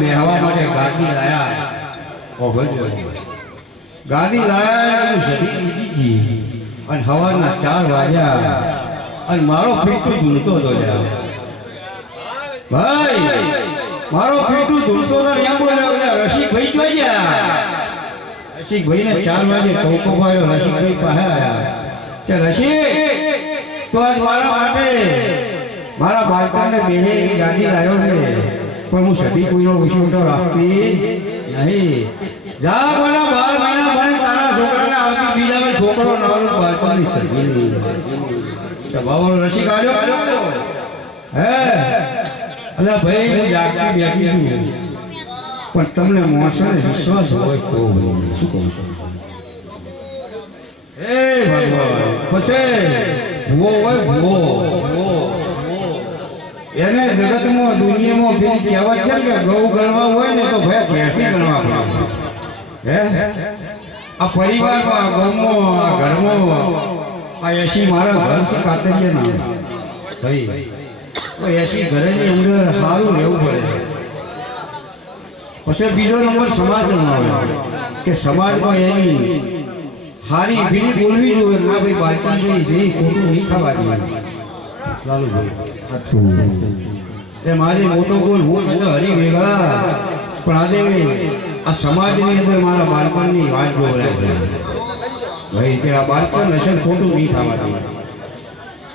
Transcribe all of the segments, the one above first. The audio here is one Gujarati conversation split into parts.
બેહવા માટે ગાદી લાયા. ઓ ભજો ગાદી લાયા હું સધી બીજી અને સવારના 4 વાગ્યા અને મારો પીટું ધૂળતો હતો ભાઈ, મારો પીટું ધૂળતો હતો એમ બોલ્યો રસિકભાઈ જોઈ ગયા. રસિકભાઈ ને 4 વાગે કોકો પાડ્યો. રસિકભાઈ પાસે આવ્યા કે રસિક તો આજ મારા માટે મારા બાળકોને બેહે ગાદી લાવ્યો છે, પણ હું સદી કોઈનો વિષય તો રાખતી નહીં. જા બોલા 12 મહિના ભણે તારા છોકરાને આવતી બીજા છોકરો નાનો બાળકોની સદી સ્વભાવનો રસિક આવ્યો હે. અલ્યા ભાઈ હું જાગતી બેઠી છું, પણ તમને મોસને વિશ્વાસ હોય તો શું કહું છું? એ ભગવાન પછી ભૂવો હોય ભૂવો એને જગતમાં દુનિયામાં પેલી કહેવત છે કે ગૌ ગણવા હોય ને તો ભાઈ ઘેરથી ગણવા પડે. હે આ પરિવારમાં ગામમાં આ ઘરમાં આ એસી મારા ઘર છે કાતરીએ ના ભાઈ એસી ઘરેની અંદર સારું રહેવું પડે. પછી બીજો નંબર સમાજનો આવે કે સમાજમાં એની હારી બીજી બોલવી જોઈએ ના ભાઈ બાળકી છે ખોટું નહીં ખાવા દે. લાલુભાઈ એ મારી મોટો બોલ હું તો હરી વેગળા, પણ આજે આ સમાજની અંદર મારા બાળપણની વાત જોવડાય છે ભાઈ કે આ બાળપણ નશર ખોટું નહીં ખાવા દે.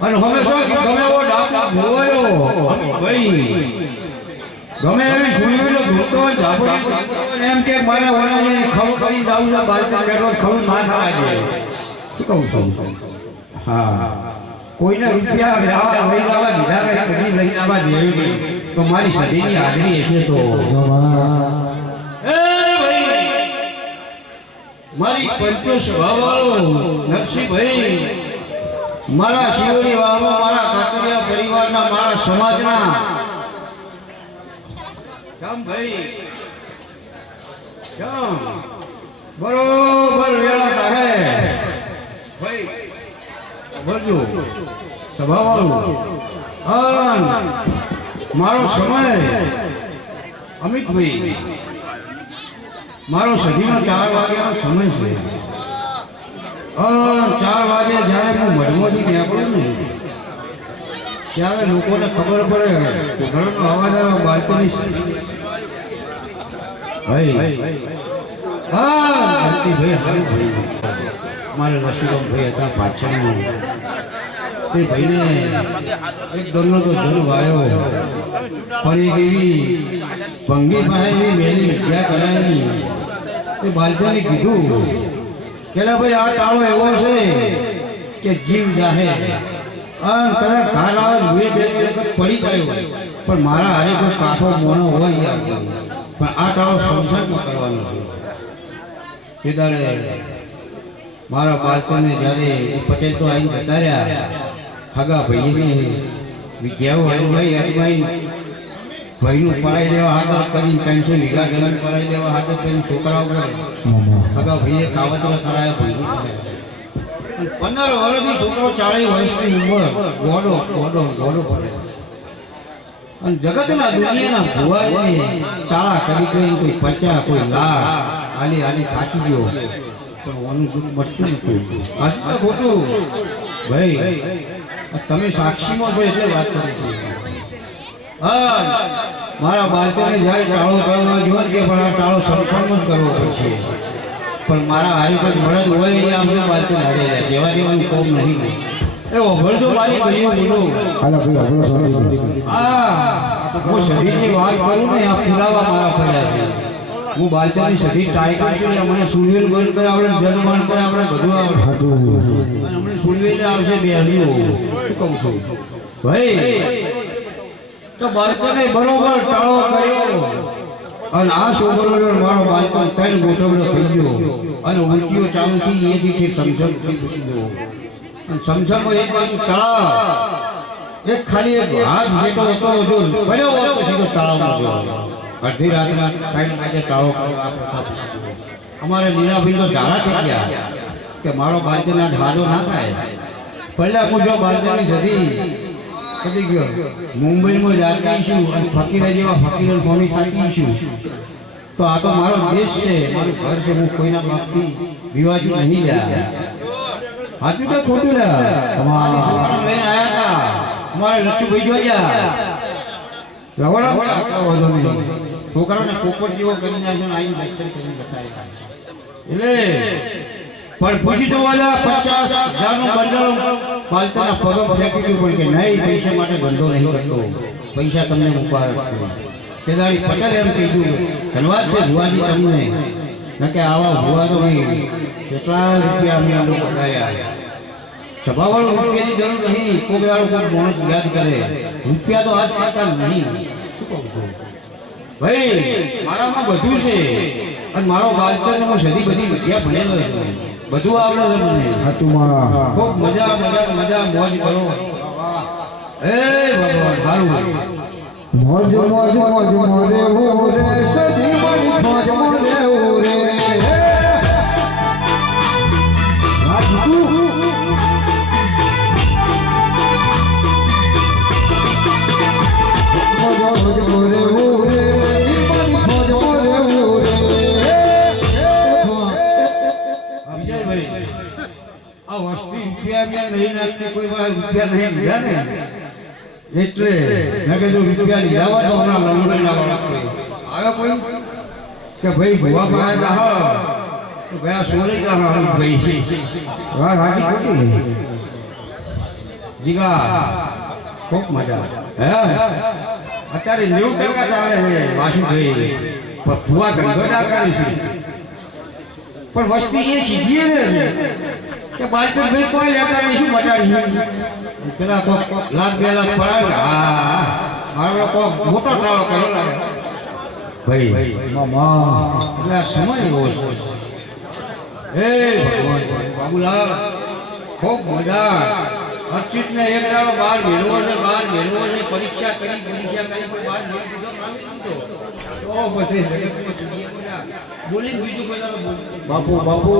અને હંમેશા ગમે એવો ડાબો ભોયો ભાઈ ગમે એવી સુણીલો ધૂળતો હોય ઝાપડી એમ કે મારે ઓનાની ખવ ખરી જાવું છે બાળકા બેઠો ખવ ના થવા દે. શું કહું છું? હા કોઈને રૂપિયા લેવા લઈ જવા દીધા કદી લઈ જવા દેવી નહીં તો મારી સદીની હાજરી હશે તો એ ભાઈ મારી પંચો સ્વભાવવાળો નરસિંહભાઈ મારા શિવરી વાળો મારા કાકરિયા પરિવારના મારા સમાજના કેમ ભાઈ કેમ બરોબર વેળા તારે ભાઈ બોલજો સ્વભાવવાળું મારો સમય અમિતભાઈ મારો સદીનો 4 વાગ્યાનો સમય છે. 4 વાગે જ્યારે હું મઢમાંથી નીકળું ને ત્યારે લોકોને ખબર પડે કે ઘરનો અવાજ આવે બાળકોની ભાઈ હા ભાઈ ભાઈ મારે રસીરામભાઈ હતા પાછળનું તે ભાઈને એક દરનો તો જન્મ આવ્યો પણ એક એવી ભંગી પાસે એવી મેલી વિદ્યા કરાયેલી તે બાલજાને કીધું કે ભાઈ આ ટાળો એવો છે કે જીવ જાહે અને કદાચ ઘાલ આવે બે વખત પડી ગયો પણ મારા હારે કોઈ કાઠો મોનો હોય પણ આ ટાળો સંસારમાં કરવાનો છે. એ દાડે મારા બાળકોને જ્યારે પટેલ તો આવી બતાવ્યા હગા ભાઈને વિદ્યાઓ આવ્યું ભાઈ ભાઈ ભાઈનું પડાઈ લેવા હાથ કરીને 300 વીઘા જમીન પડાઈ લેવા હાથ કરીને છોકરાઓ હગા ભાઈએ કાવતરા કરાયા ભાઈ 15 વર્ષથી છોકરો 40 વર્ષની ઉંમર ગોડો ગોડો ગોડો પડે અને જગતના દુનિયાના ભુવાને તાળા કરી કોઈ 50 કોઈ લાખ આલી આલી થાકી ગયો પણ ઓનું દુઃખ મળતું નથી. આજ તો ખોટું ભાઈ તમે સાક્ષીમાં છો એટલે વાત કરું છું. હા મારા બાળકોને જ્યારે ટાળો કરવા જો કે પણ આ ટાળો સંસારમાં જ કરવો પડશે પણ મારા હારી પર મળદ હોય એ આપણે બાળકો હારે જાય જેવા જેવું કોમ નહીં એ ઓભળજો મારી ભાઈ બોલો હા હું શરીરની વાત કરું ને આ પુરાવા મારા પડ્યા છે. હું બાલચાની સધી ટાઈગર છું ને મને સુરવેલ બંધ કરે આપણે જન બંધ કરે આપણે બધું આવડે અને હમણે સુરવેલ આવશે બે હરીઓ શું કહું છું ભાઈ તો બાલચાને બરોબર ટાળો કર્યો અને આ છોકરો મારો બાલકો 3 ગોઠવડો થઈ ગયો અને ઉલટીઓ ચાલુ થઈ એથી ઠીક સમસમ થઈ ઘૂસી ગયો અને સમસમમાં એક બાજુ તળાવ એક ખાલી એક હાથ જેટલો હતો જો ભર્યો હતો સીધો તળાવમાં ગયો. અડધી રાતના સાઈડ માટે ટાળો અમારે નીરાભાઈ તો ઝાડા થઈ ગયા કે મારો બાલચના હાજો ના થાય. પહેલા હું જો બાલચની સદી પતી ગયો. મુંબઈમાં જાગીશું અને ફકીર જેવા ફકીરો સ્વામી સાચીશું. તો આ તો મારો દેશ છે, મારું ઘર છે, હું કોઈના બાપથી વિવાદી નહીં લ્યા. સાચું કે ખોટું લ્યા? તમારા છોકરા લઈને આવ્યા હતા, અમારે લક્ષ્મીભાઈ જોયા છોકરાઓને પોપટ જેવો કરી નાખ્યો, આવીને દર્શન કરીને બતાવ્યા. એટલે પણ પૂછી તો વાલા 50,000 નું બંડલ પાલતાના પગમ ફેંકી દીધું, પણ કે નહીં, પૈસા માટે ધંધો નહીં કરતો, પૈસા તમને મુબારક છે. કેદારી પટેલ એમ કીધું, ધન્યવાદ છે ભુવાજી તમને, ન કે આવા ભુવાનો નહીં કેટલા રૂપિયા અમે આમ પગાર્યા. સભાવાળો રૂપિયાની જરૂર નહીં, કોઈ દાડો કોઈ માણસ યાદ કરે, રૂપિયા તો આજ સાતા નહીં. શું કહું છું ભાઈ, મારામાં બધું છે અને મારો બાલચંદ્ર સદી બધી વિદ્યા ભણેલો છે, બધું આવડે છે મને. ખૂબ મજા મજા મજા મોજ કરો. એ ભગવાન સારું મોજ મોજ મોજ મોરે ઓરે સજી મણી મોજ મોરે ઓરે રાજુ મોજ મોજ મોરે ઓરે મણી મોજ મોરે ઓરે. વિજયભાઈ, આ વસ્તી રૂપિયા મેં નહીં નાખતી, કોઈ વાર રૂપિયા નહીં લીધા ને એટલે મેં કીધું રૂપિયા લીધા હોય તો હમણાં લંગર ના આવ્યો કોઈ કે ભાઈ ભુવા પાસે હા તો ભાઈ આ સોરી કા ભાઈ વાત સાચી ખોટી જીગા ખૂબ મજા હે. અત્યારે 90% ચાલે છે વાસુભાઈ, પણ ભુવા ધંધો ના કરે છે, પણ વસ્તી એ સીધી ને કે બાલચંદભાઈ કોઈ લેતા નહીં, શું મટાડી પેલા કોક લાખ 2 લાખ પડાવે. હા મારો કોક મોટો ટાળો કરો ભાઈ મામા એટલે આ સમય એવો છે. એ ભગવાન બાબુલાલ ખૂબ મજા. અચ્યુતને એક દાડો બહાર મેળવો છે, પરીક્ષા કરી પણ બહાર મેળ દીધો, નામી દીધો તો પછી જગતમાં દુનિયા બોલી બીજું કોઈ બાપુ બાપુ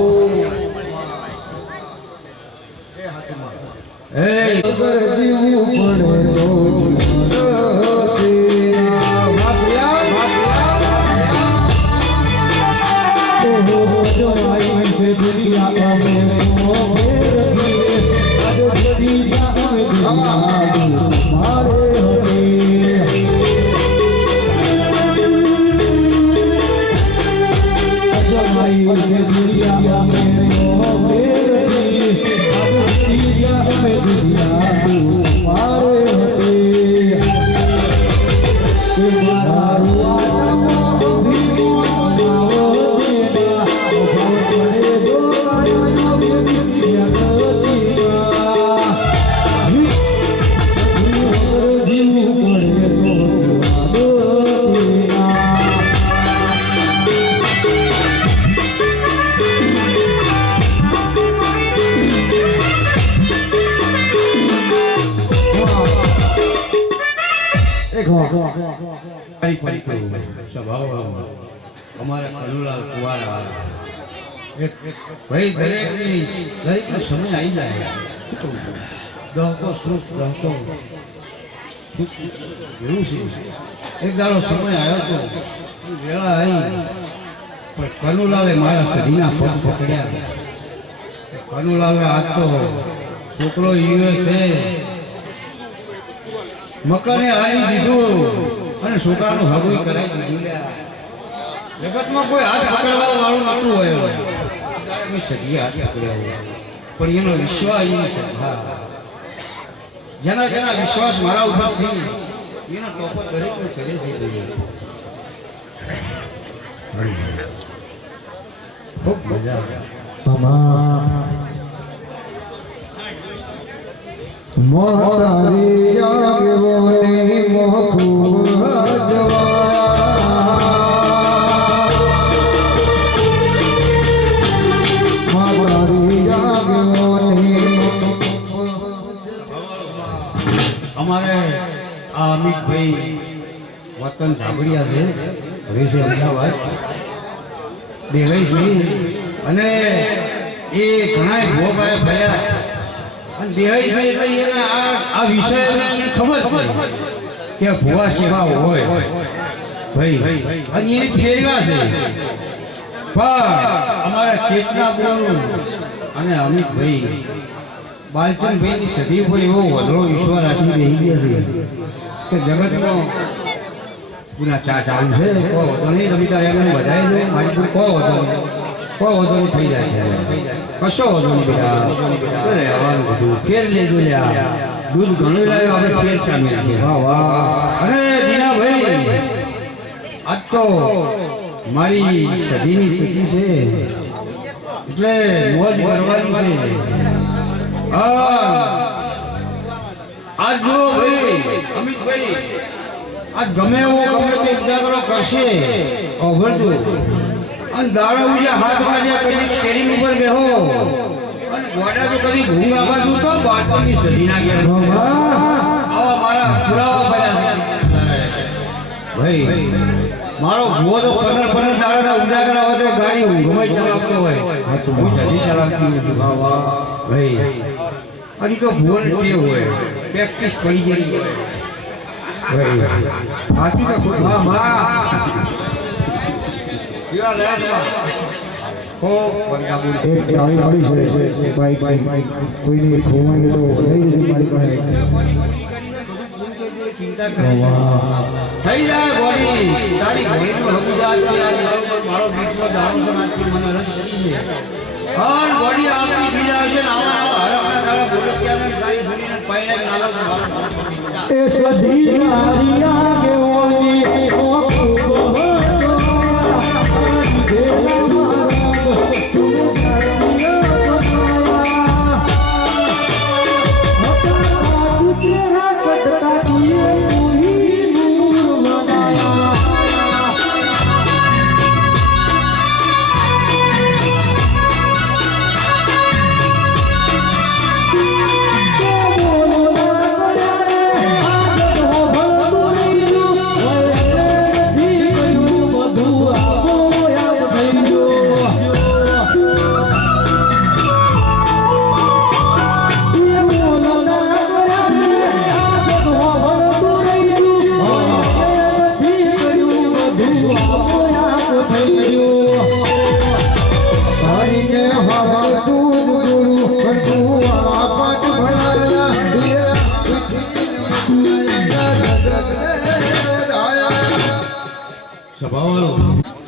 એ જીવું પડે તો અમારા કનુલાલ કુવારા ભાઈ દરેકની દરેકનો સમય આવી જાય. શું કહું છું, દહકો સુખ દહકો એવું છે. એક દાડો સમય આવ્યો હતો, વેળા આવી, પણ કનુલાલે મારા સદીના પગ પકડ્યા. કનુલાલે આજ તો છોકરો USA મકાને આવી દીધું અને છોકરાનું હગું કરાવી દીધું. જગતમાં કોઈ હાથ પકડવા વાળું નતું હોય, સદી હાથ પકડ્યા હોય, પણ એનો વિશ્વાસ, એની શ્રદ્ધા, જેના જેના વિશ્વાસ મારા ઉપર છે એનો ટોપો દરેકને ચડે છે. ખૂબ મજા મોહતારી આગેવોની મોખું જવા મોહતારી આગેવોની. અમારે આ અમિતભાઈ વતન ઝાબડિયા છે, રહેશે અમદાવાદ, દેવાઈ છે, અને એ ઘણા ભોગાએ ભર્યા અને દેહાઈ છે એટલે એને આ વિષય ખબર છે કે ભુવા જેવા હોય ભાઈ અને એને ફેરવા છે પણ અમારા ચેતના બોલું અને અમિતભાઈ બાલચંદભાઈની સદી ઉપર એવો વધરો વિશ્વાસ રાખીને બેસી ગયા છે કે જગતનો પૂરા ચા ચાલુ છે કોઈ વધો નહીં તમે તારે એમને વધારી દો મારી કોઈ વધો નહીં થઈ જાય કશો વધો નહીં બેટા રહેવાનું બધું ફેર લેજો લ્યા દૂધ ઘણું લાવ્યો હવે ફેર સામેલ છે વાહ વાહ અરે દીનાભાઈ આજ તો મારી સદીની તિથિ છે એટલે મોજ કરવાની છે આજ જો ભાઈ અમિતભાઈ આજ ગમે એવો ગમે તે ઉજાગરો કરશે ઓભરજો અને દાડા ઉજ્યા હાથ વાજ્યા કદી સ્ટેડિયમ ઉપર બેહો અને ગોડા તો કદી ભૂંગા બાજુ તો બાળકોની સદીના ઘેર આવા મારા પુરાવા પડ્યા ભાઈ મારો ભૂવો તો 15 દાડા ઉજાગરા હોય તો ગાડી ઊંઘમાં ચલાવતો હોય હું સદી ચલાવતી નથી ભાઈ અને તો ભૂવો ટેવ હોય પ્રેક્ટિસ પડી ગઈ હોય આથી તો વાહ વાહ યુ આર રાઈટ ઓ પંજાબી એક ચાવી મળી છે બાઈક કોઈને ખોવાય તો લઈ જજો મારી પાસે ચિંતા થઈ જાય ગોળી તારી ગોળીનો હકુ જાત મારો બીટનો દારૂ સમાજથી મને રસ કરી છે और बॉडी आपकी बीजा से नामा हर अपना दाड़ा बोले क्या मैं सारी सुनी ने पाइने नालो मारो ए सदी नारिया के ओनी ओ खूब हो देला मारो तुम नारिया बनाया हटा तेरा कटका तुझे पूरी नूर बनाया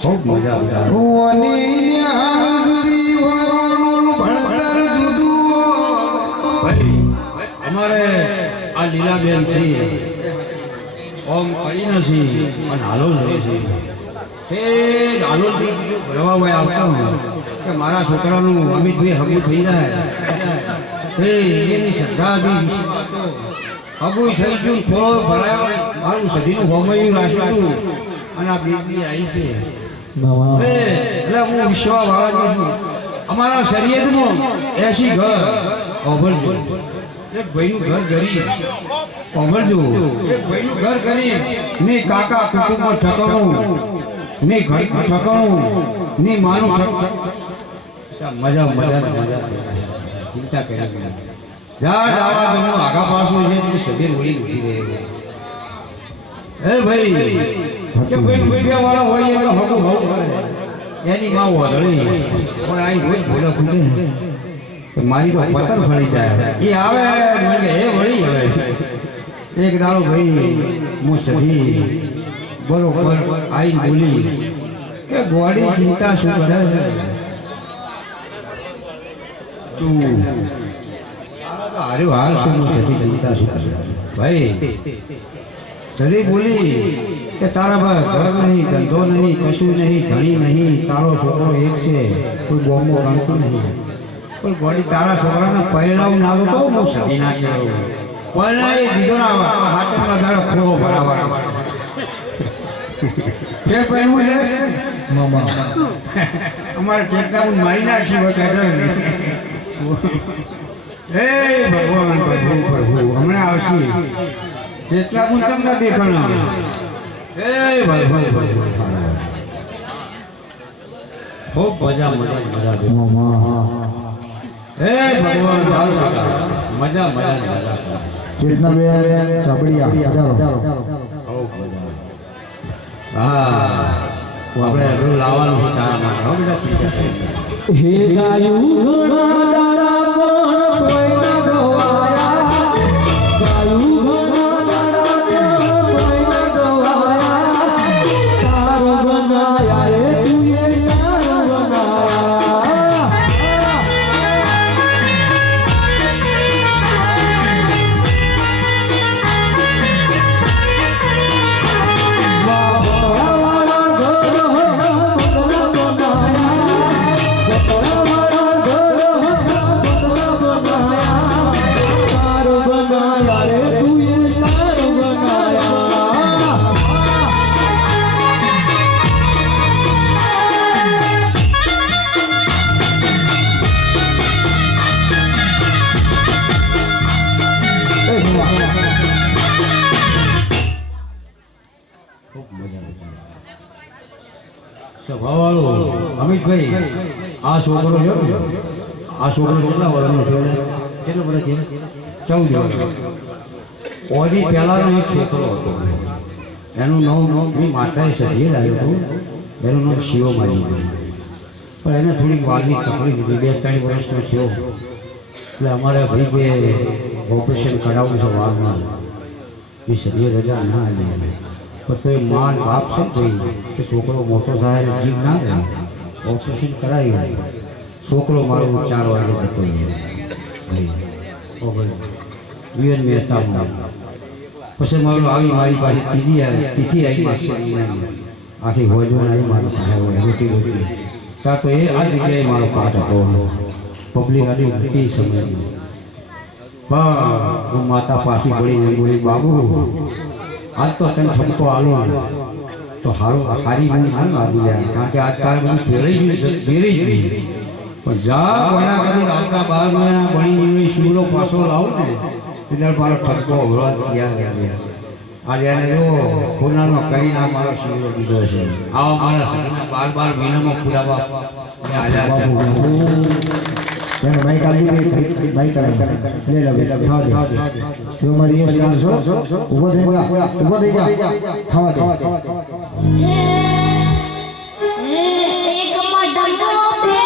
खूब मजा आता हमारे आ लीला बेन सी ओम करीना सी और हालोल सी ते हालोल થી ભરવા હોય આવતા હું કે મારા છોકરાનું અમિતભાઈ હગું થઈ જાય તે એની શ્રદ્ધાથી હગું થઈ ગયું થોડો ભરાયો મારું સદીનું હોમયું રાખ્યું અને આ બેબી આવી છે એટલે હું વિશ્વા વાળા છું અમારા શરીરમાં 80 ઘર ઓભરજો એક ભાઈનું ઘર ગરીબ ઓભરજો એક ભાઈનું ઘર ગરીબ ને કાકા કુટુંબમાં ઠકાણું ને ઘર ઠકાણું ને માનું મજા ચિંતા કરી જા દાવા તમે આગા પાછું છે તું સદે રોડી ઉઠી રહે એ ભાઈ કે ભાઈ ભેગા વાળા હોય એટલે હકુ હક કરે એની માં વધળી પણ આઈ રોજ ભોલા ફૂટે કે મારી તો પતર ફળી જાય એ આવે મને કે હે વળી હવે એક દાડો ભાઈ હું સધી બરોબર આઈ બોલી કે ગોડી ચિંતા શું કરે છે તું અરે હાલ શું સધી ચિંતા શું કરે ભાઈ સદી બોલી કે તારા પર ઘર નહીં ધંધો નહીં કશું નહીં ધણી નહીં તારો છોકરો એક છે કોઈ ગોમો ગણતો નહીં પણ ગોડી તારા છોકરાને પહેલાવું ના તો હું સદી ના કહેવું પહેલાં દીધો ના હાથમાં તારો ખોળો ભરાવા ફેર પહેરવું છે મામા અમારે ચેતનાવું મારી નાખી વખત હે ભગવાન પ્રભુ પ્રભુ હમણાં આવશે चेतना कुछ कम ना देखना ए भाई भाई खूब मजा दे ए भगवान મજા મજા મજા ચેતના બે ચાબડિયા ચાલો હા આપણે હજુ લાવવાનું છે તારા માટે હો બેટા ચિંતા કરી હે ગાયું ઘણા દાડા પણ કોઈ ના ગવાયા ગાયું ઘણા દાડા પણ કોઈ ના ગવાયા તારો બનાયા રે તુએ તારો બનાયા ખૂબ મજા સ્વભાવવાળો અમિતભાઈ આ છોકરો જો આ છોકરો કેટલા વર્ષનો છે કેટલો વર્ષ છે 14 વર્ષ ઓની પહેલાનો એક છોકરો હતો એનું નામ મેં માતાએ સજીએ લાવ્યો હતું એનું નામ શિવો મારી પણ એને થોડીક વાલની તકલીફ હતી 2-3 વર્ષનો થયો એટલે અમારે ભાઈ કે ઓપરેશન કરાવવું છે વાળમાં એ સજીએ રજા ના આવી પણ તો એ માન બાપ છે ભાઈ કે છોકરો મોટો થાય જીવ ના રહે ઓપરેશન કરાવી છોકરો મારો 4 વાગે જતો ભાઈ ઓ ભાઈ વીએન મહેતામાં પછી મારું આવી મારી પાસે તિથિ આવી આખી હોજો આવી મારો પાસે હોય રોટી રોટી ત્યાં તો એ આ જગ્યાએ મારો પાઠ હતો પબ્લિક આટલી હતી સમય પણ હું માતા પાછી પડીને બોલી બાબુ આજ તો તને ઠપકો આલો તો હારી મને હાલ આવી જાય કારણ કે આજ તારે બધું ફેરાઈ ગઈ પણ જા વડા કરી આવતા 12 મહિના ભણી શિવરો પાછો લાવો ને ત્યારે મારો ઠપકો હળવા તૈયાર ગયા આજે એને જો કોનાનો કરીને મારો શિવરો દીધો છે આવા મારા સગીના 12 મહિનામાં પુરાવા આલ્યા છે મેં માઈક આલી માઈક લે લે ખાવા દે જો મારી એ સ્ટાર છો ઉભો થઈ જા ખાવા દે એક મડકો બે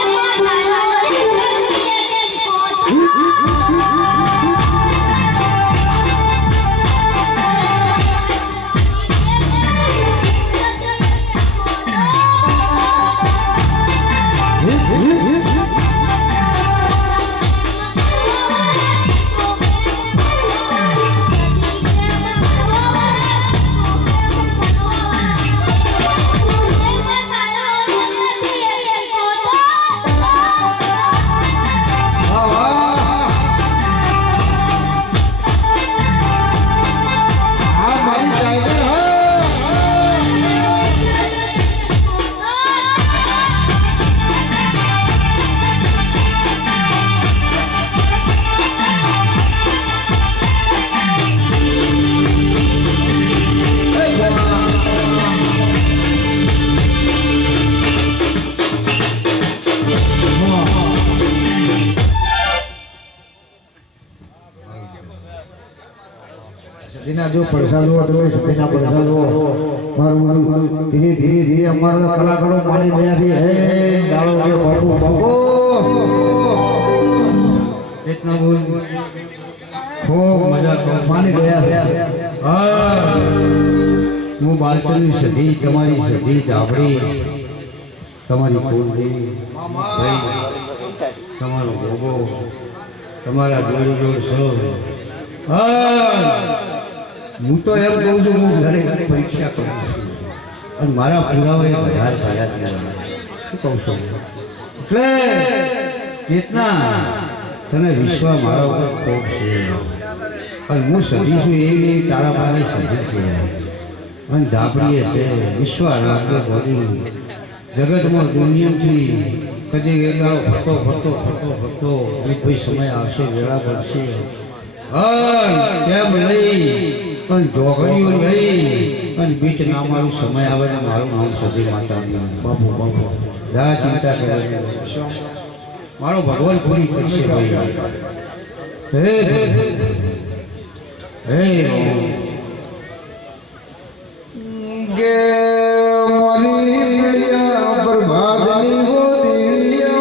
સદીના જો પડસા લો તો સદીના પડસા લો મારું ધીરે ધીરે ધીરે અમારા કલાકારો માની દયાથી હે દાડો કે બાપુ બાપુ ચેતના બોલ ખૂબ મજા કરો માની દયા છે હા હું બાળકની સધી તમારી સધી ધાબડી તમારી કુળદેવી ભાઈ તમારો ભોગો તમારા જોડે જોડ સૌ હું તો એમ કહું છું હું ઘરે પરીક્ષા કરું છું અને મારા પુરાવા વધારે થયા છે શું કહું છું એટલે ચેતના તને વિશ્વાસ મારા ઉપર ખૂબ છે અને હું સધી છું એવી તારા પાસે સધી છે અને ઝાપડીએ છે વિશ્વાસ રાખજો ભોગી જગતમાં દુનિયાથી કદી એકદાડો ફરતો ફરતો ફરતો ફરતો એક કોઈ સમય આવશે વેળા પડશે કેમ લઈ પણ જોગણીઓ લઈ અને બીચ ના મારું સમય આવે ને મારું નામ સદી માતા બાપુ બાપુ જા ચિંતા કરે મારો ભગવાન પૂરી કરશે ભાઈ હે હે કે મારી પ્રિયા પ્રભાતની ગોદીઓ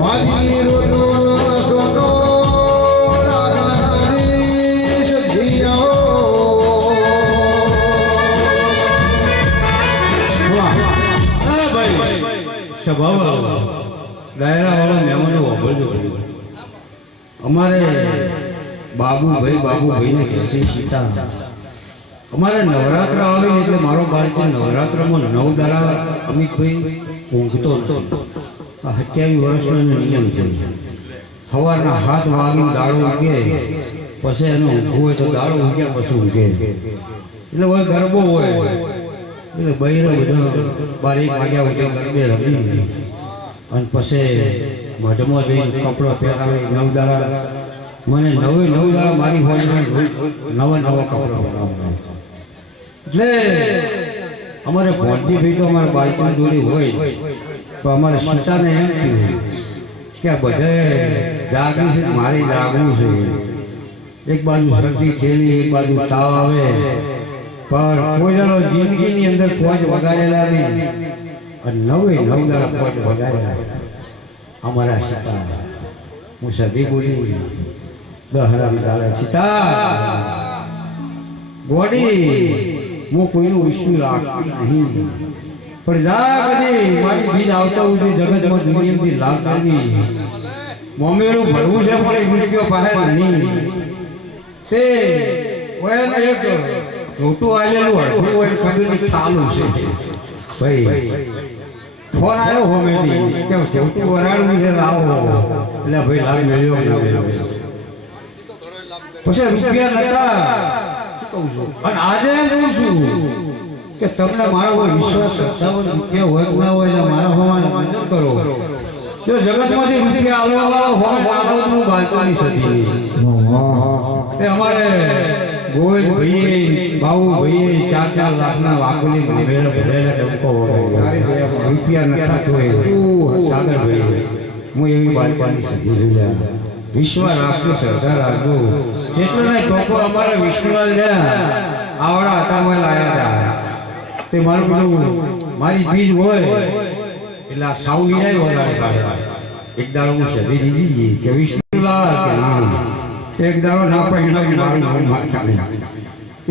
મારી રોનો સોનો નારી સખીઓ સ્વભાવ ડાયરા વાળા મહેમાનો વાપરજો અમારે બાબુભાઈ ને કહેતી સીતા અમારે નવરાત્ર આવે એટલે મારો બાળ છે નવરાત્રમાં 9 દાડા અમિતભાઈ ઊંઘતો હતો 27 વર્ષનો નિયમ છે સવારના 7 વાગે દાડો ઉગે પછી એનો ઊંઘવું હોય તો દાડો ઉગ્યા પછી ઊંઘે એટલે હોય ગરબો હોય એટલે બૈરો બધા 12 વાગ્યા ઉઠે ગરબે રમી અને પછી મઢમાં જઈને કપડો પહેરાવી 9 દાડા મને 9 દાડા મારી હોય નવા કપડા પહેરાવવા એટલે અમારે ભોંતીભાઈ તો અમારા બાળકની જોડી હોય તો અમારે સીતાને એમ થયું કે આ બધે જાગી છે મારે જાગવું છે એક બાજુ શરદી છેલી એક બાજુ તાવ આવે પણ કોઈ દાડો જિંદગીની અંદર પોચ વગાડેલા નહીં અને 9 દાડા પોચ વગાડેલા અમારા સીતા હું સદી બોલી દહરાના દાડા સીતા ગોડી હું કોઈનું વિશ્વ રાખતી નહીં પણ જા કદી મારી બીજ આવતા ઉધી જગતમાં દુનિયાથી લાભ કરવી મમ્મીનું ભરવું છે પણ એકલો પાસે નહીં તે ઓયાને એક રોટું આલેલું હડકું હોય ખબર નહીં થાલું છે ભાઈ ફોન આવ્યો હોમેથી કે જોતું વરાડવું છે લાવો એટલે ભાઈ લાવી મેળ્યો પછી રૂપિયા નતા અને આજે કહું છું કે તમને મારા પર વિશ્વાસ કે હોય ના હોય એટલે મારા હોવાને મદદ કરો જો જગતમાંથી રૂપિયા આવવા વાળો હોય હું બાળકોની સદી તે અમારે ગોવિંદ ભાઈ બાબુ ભાઈ 4 લાખના વાકુલી ભરેલા ડંકો રૂપિયા નતા તોય સાગર ભાઈ હું એવી બાળકોની સદી જોયા વિશ્વાસ રાખજો સરદાર રાખજો જેટલા ટોકો અમારે વિશ્વાસ લે આવડા હતા મેં લાયા હતા તે મારું બધું મારી બીજ હોય એટલે આ સાઉન્ડ નહીં વગાડે એક દાડો હું સદી દીધી કે વિષ્ણુલાલ કે નામ એક દાડો ના પહેલો મારું નામ માથા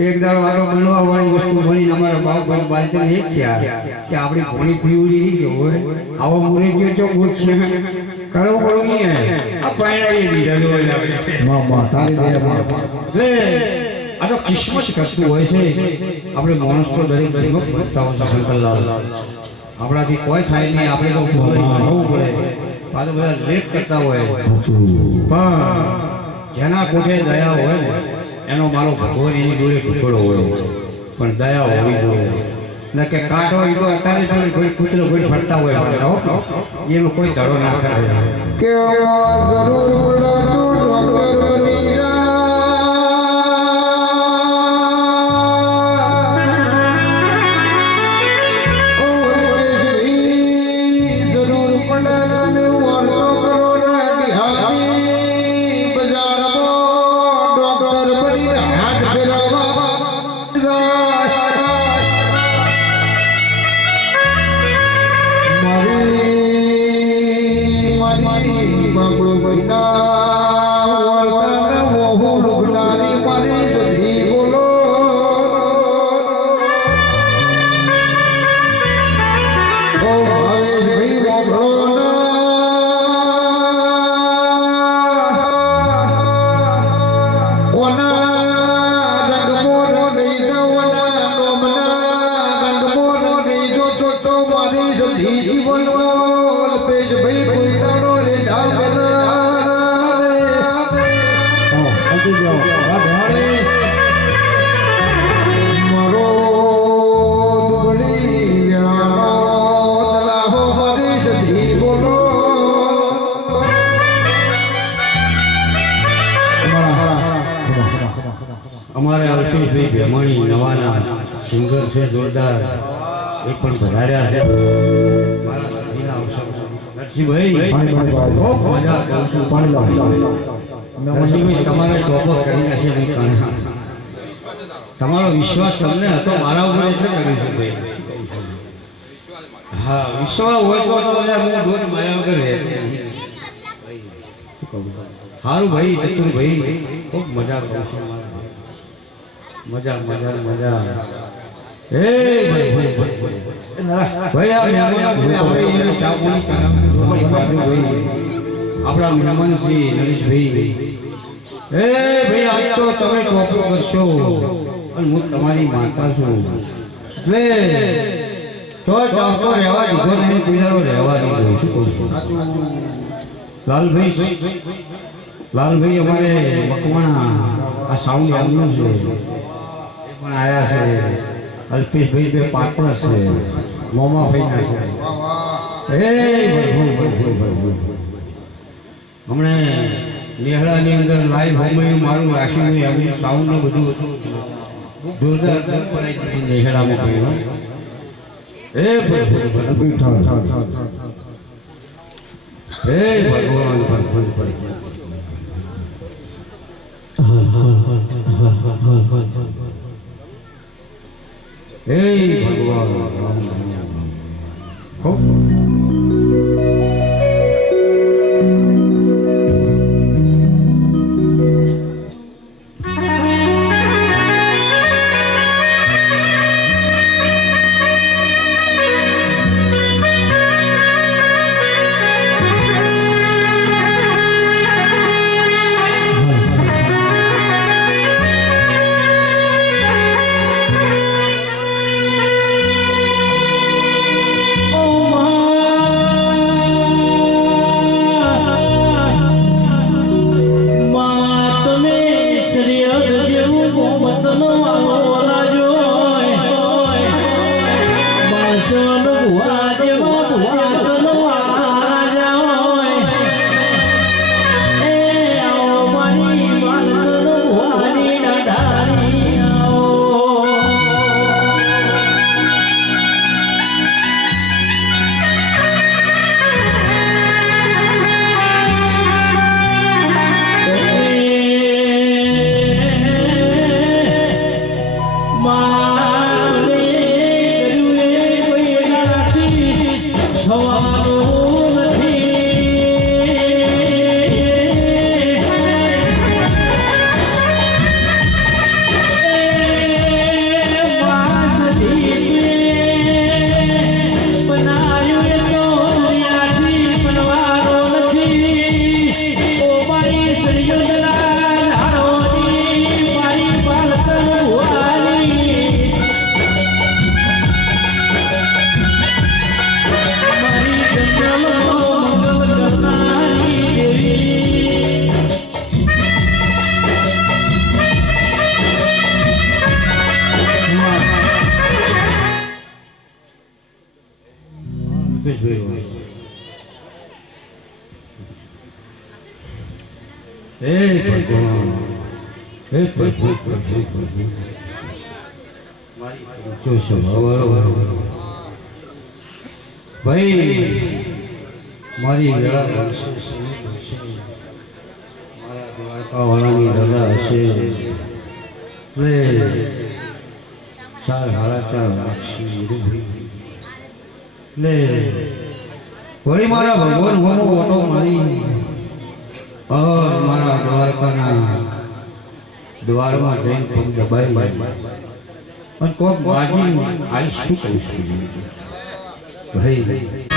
એક દાડો આરો બનવા વાળી વસ્તુ ભણીને અમારા બાપભાઈ બાલચન એક થયા કે આપણી ભણી પીવડી નહીં ગયો હોય આવો મુરે ગયો છો ગુડ છે કરવું પડું નહીં આ પાયણાઈ દીધા હોય એટલે આ તો કિસ્મત કરતું હોય છે આપણે માણસ તો દરેક ભણતા હોય શંકરલાલ આપણાથી કોઈ થાય નહીં આપણે તો ભણવું પડે આ તો બધા લેખ કરતા હોય પણ જેના કોઠે દયા હોય ને એનો મારો ભગવાન એની જોડે ટુકડો હોય પણ દયા હોવી જોઈએ ને કે કાંટો એ તો અત્યારે કોઈ કૂતરો કોઈ ફરતા હોય એનો કોઈ ધડો ના કરે કે જરૂર સિંગર છે જોરદાર એ પણ વધાર્યા છે મારા સદીના અવસર નરસિંહભાઈ ખૂબ મજા કરું છું પાણી લાવો નરસિંહભાઈ તમારે ટોપો કરીને છે ભાઈ કણા તમારો વિશ્વાસ તમને હતો મારા ઉપર એટલે કરી છે ભાઈ હા વિશ્વાસ હોય તો એટલે હું દોર માયા વગર રહેતો સારું ભાઈ ચતુરભાઈ ખૂબ મજા કરું છું મજા મજા મજા એ ભાઈ ભાઈ ભાઈ આ મહેમાન આપણે એને ચા પાણી કરાવવાનું ભાઈ આપણા મહેમાન શ્રી નરેશભાઈ એ ભાઈ આજ તો તમે ટોપો કરશો અને હું તમારી માતા છું એટલે તો ટોપો રહેવા દીધો નહીં પીડારો રહેવા દીધો શું કહું છું લાલભાઈ અમારે મકવાણા આ સાઉન્ડ એમનું છે પણ આયા છે અલ્પેશભાઈ બે પાટણ છે મોમા ફઈના છે હમણે નેહડાની અંદર લાઈવ હોમયું મારું રાખ્યું એમનું સાઉન્ડ ને બધું જોરદાર પડાઈ દીધી નેહડામાં કહ્યું એ ભગવાન હે પ્રભુ પ્રભુ પ્રભુ મારી જો સ્વભાવ ભાઈ મારી વેળા બનશે મારા દ્વારકાવાળાની રજા હશે લે 4.5 લાખ લે વળી મારા ભગવાન હોનો ઓટો મારી મારા દ્વારકાના દ્વારમાં જઈને પગ દબાઈ અને કોક બાજી આઈ શું કહું છું ભાઈ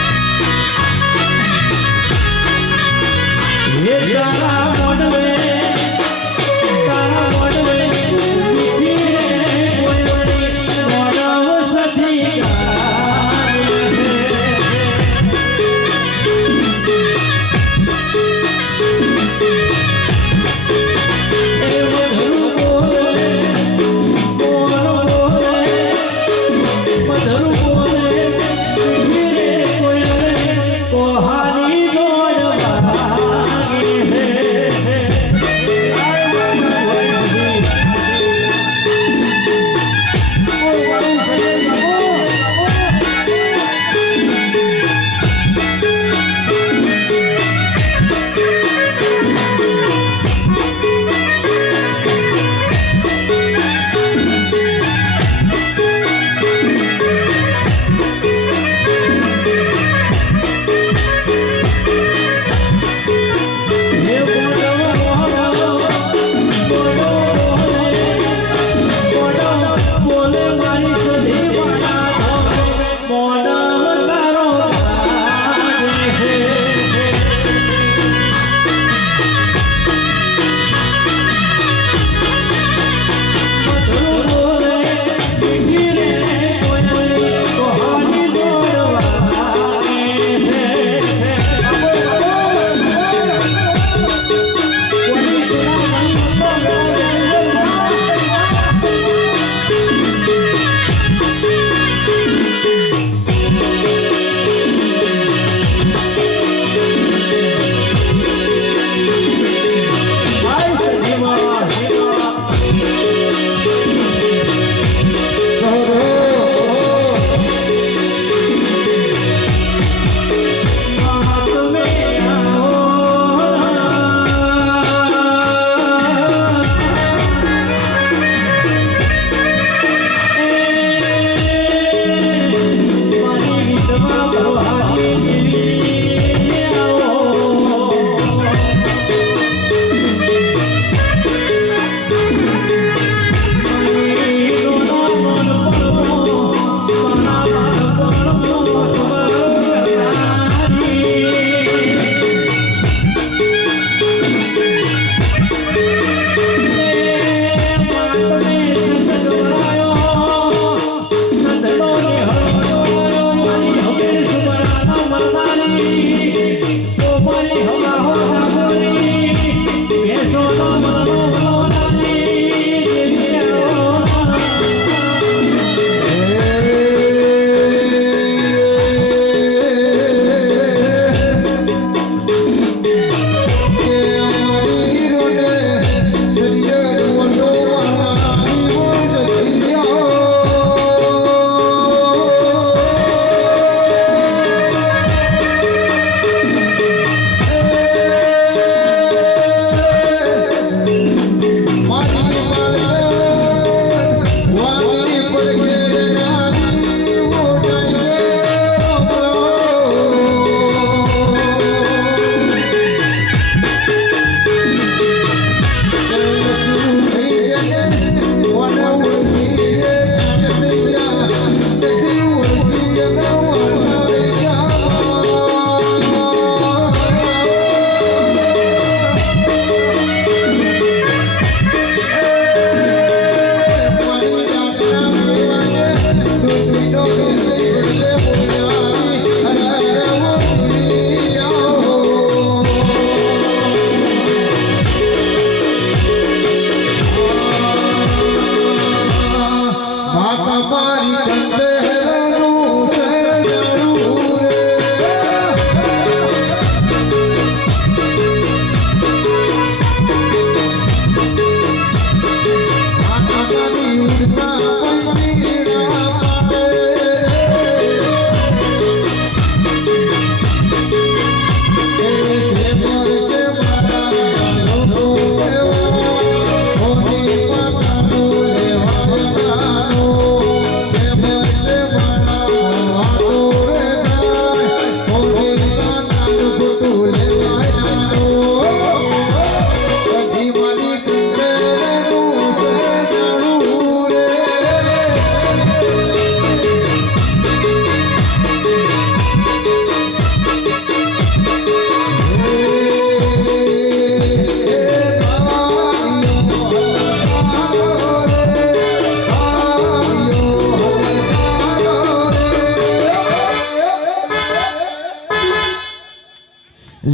કોહાની દોડ વાગે છે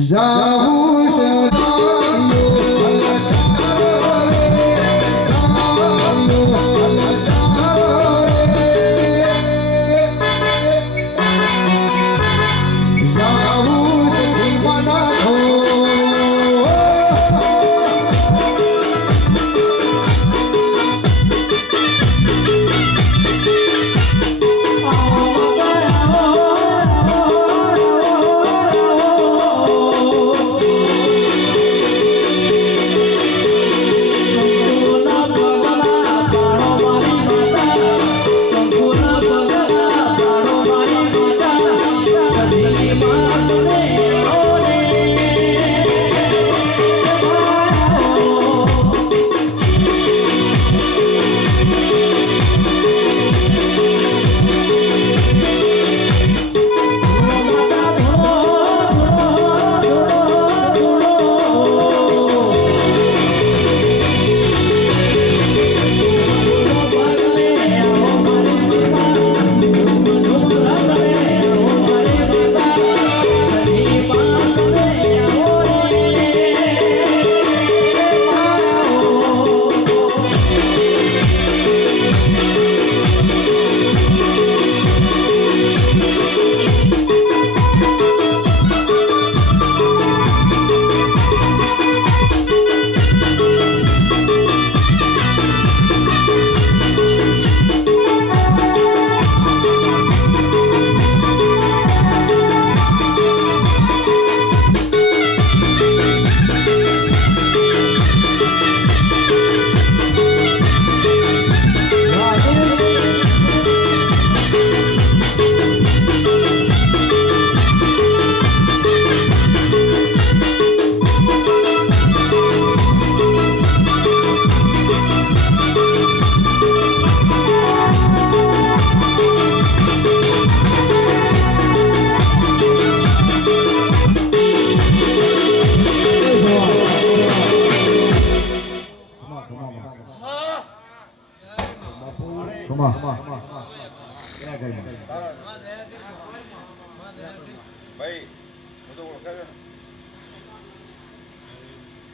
જાવું સદાયો હલકારો રે જાયો હલકારો રે જાવું જીવના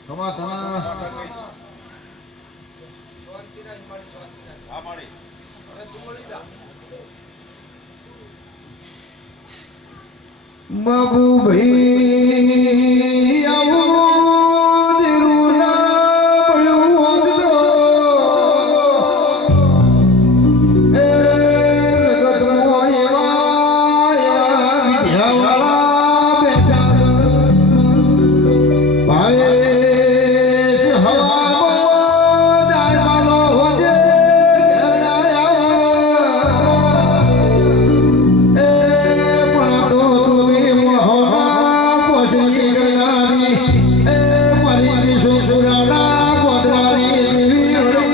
તમા તમા બાબુ ભાઈ આવો દેરું ના પડ્યું હોત તો એ જગતમાં એવા વિદ્યાવાળા બેઠા છે. ભાવેશ હવામાં દાયમાનો હોજે ઘેર ના આવ્યા. એ પણ તો તુમી મોહમાં પોસરી ગણારી. એ મારી દિશો પુરાણા ગોદરાની દેવી હળી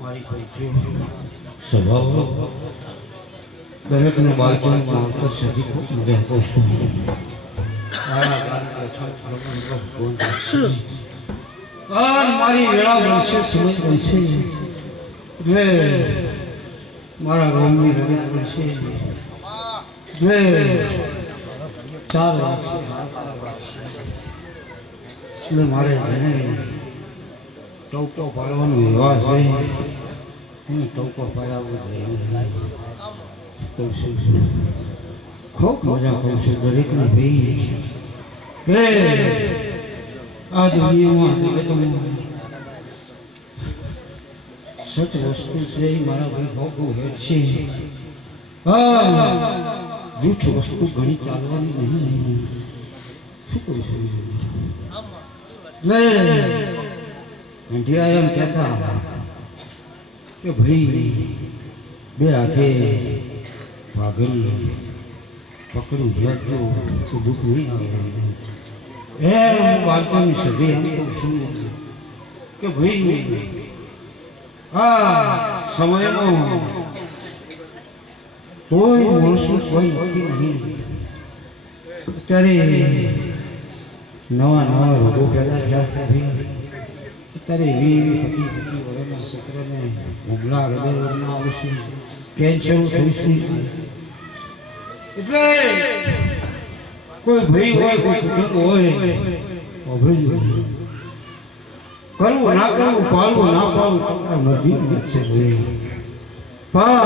મારી કોઈ સ્વભાવ દરેકનું બાળપણમાં આવતા સદી ખૂબ મજા કહું છું. મારી વેળા બનશે સમજ બનશે એટલે મારા ગામની રજત બનશે એટલે 4 વાગશે એટલે મારે જેને ટોકો પાડવાનો વ્યવહાર છે એને ટોકો પાડવો કહું છું. ખૂબ મજા કહું છું દરેકને ભાઈ કે આ દુનિયામાં જગતમાં સત વસ્તુ છે એ મારા ભાઈ ભોગવું હેઠ છે. જૂઠ વસ્તુ ઘણી ચાલવાની નહીં. શું કરું છું એટલે એમ કહેતા કે ભાઈ બે હાથે ભાગલ પકડું ભેટજો તો દુઃખ નહીં આવે. હું બાળકોની સદી એમ કહું છું કે ભાઈ આ સમયમાં કોઈ માણસનું કોઈ નક્કી નહીં. અત્યારે નવા નવા રોગો પેદા થયા છે ભાઈ. અત્યારે 20-25 વર્ષના છોકરાને હુમલા હૃદય રોગના આવશે, કેન્સર થઈ છે. એટલે કોઈ ભાઈ હોય કોઈ કુટુંબ હોય કરવું ના કરવું પાડવું ના પાડવું તમારા નજીક છે ભાઈ. પણ